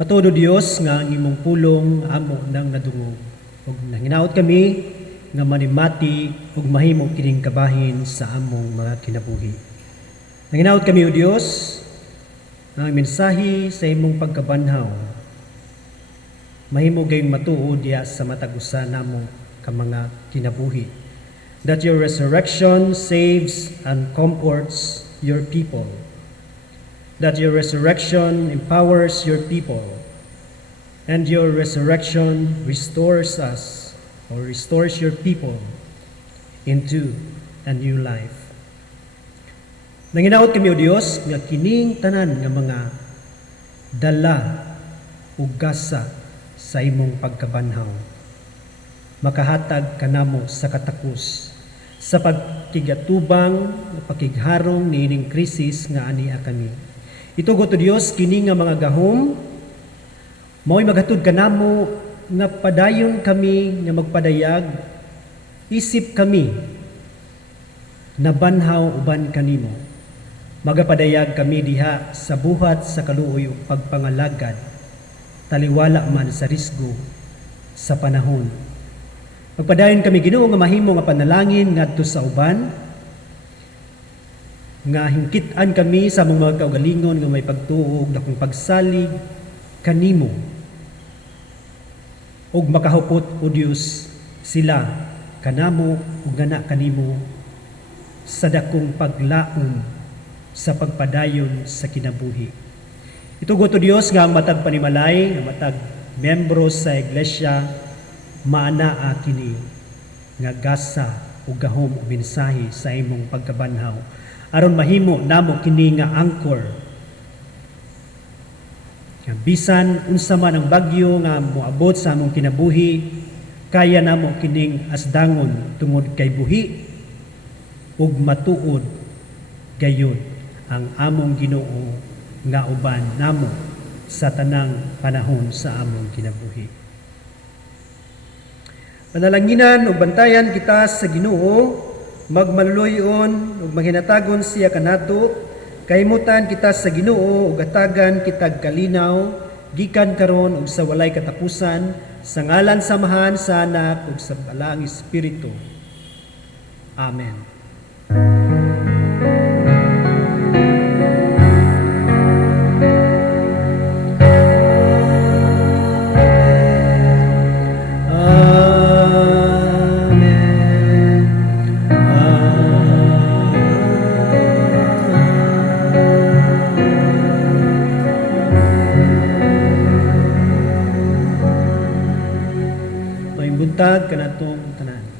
Matuod Dios nga ang imong pulong amo nang nadungog. Ug nanginaot kami nga manimati ug mahimo kining kabahin sa among mga kinabuhi. Nanginaot kami o Dios nga ang mensahe sa imong pagkabanhaw mahimo gayong matuod diya sa matag usa namo ka mga kinabuhi. That your resurrection saves and comforts your people. That your resurrection empowers your people. And your resurrection restores us, or restores your people into a new life. Nanginaot kami o Dios nga kining tanan nga mga dala ug gasa sa imong pagkabanhaw makahatag kanamo sa katakos sa pagkigatubang pakigharong niining krisis nga ania kami. Itugot o Dios kini nga mga gahom mao'y maghatod kanamo nga padayon kami nga magpadayag isip kami na banhaw uban kanimo. Magapadayag kami diha sa buhat sa kaluoy ug pagpangalagad taliwala man sa risgo sa panahon. Magpadayon kami Ginoo nga mahimo nga panalangin ngadto sa uban nga hingkit-an kami sa among mga kaugalingon nga may pagtuog dakong pagsalig kanimo ug makahupot o Dios sila kanamo ug gana kanimo sa dakong paglaom sa pagpadayon sa kinabuhi. Itugot o Dios nga ang matag panimalay, ang matag membro sa iglesia maanaa kini nga gasa ug gahom ug mensahe sa imong pagkabanhaw aron mahimo namo kini nga anchor nga bisan unsa man ang bagyo nga moabot sa among kinabuhi kaya namo kining asdangon tungod kay buhi ug matuod gayud ang among Ginoo nga uban namo sa tanang panahon sa among kinabuhi. Panalanginan ug bantayan kita sa Ginoo, magmaluloyon ug maghinatagon siya kanato, kahimutan kita sa Ginoo ug atagan kitag kalinaw gikan karon ug sa walay katapusan sa ngalan samahan sa Anak ug sa Balang Espiritu. Amen. Buntag kanatong tanan.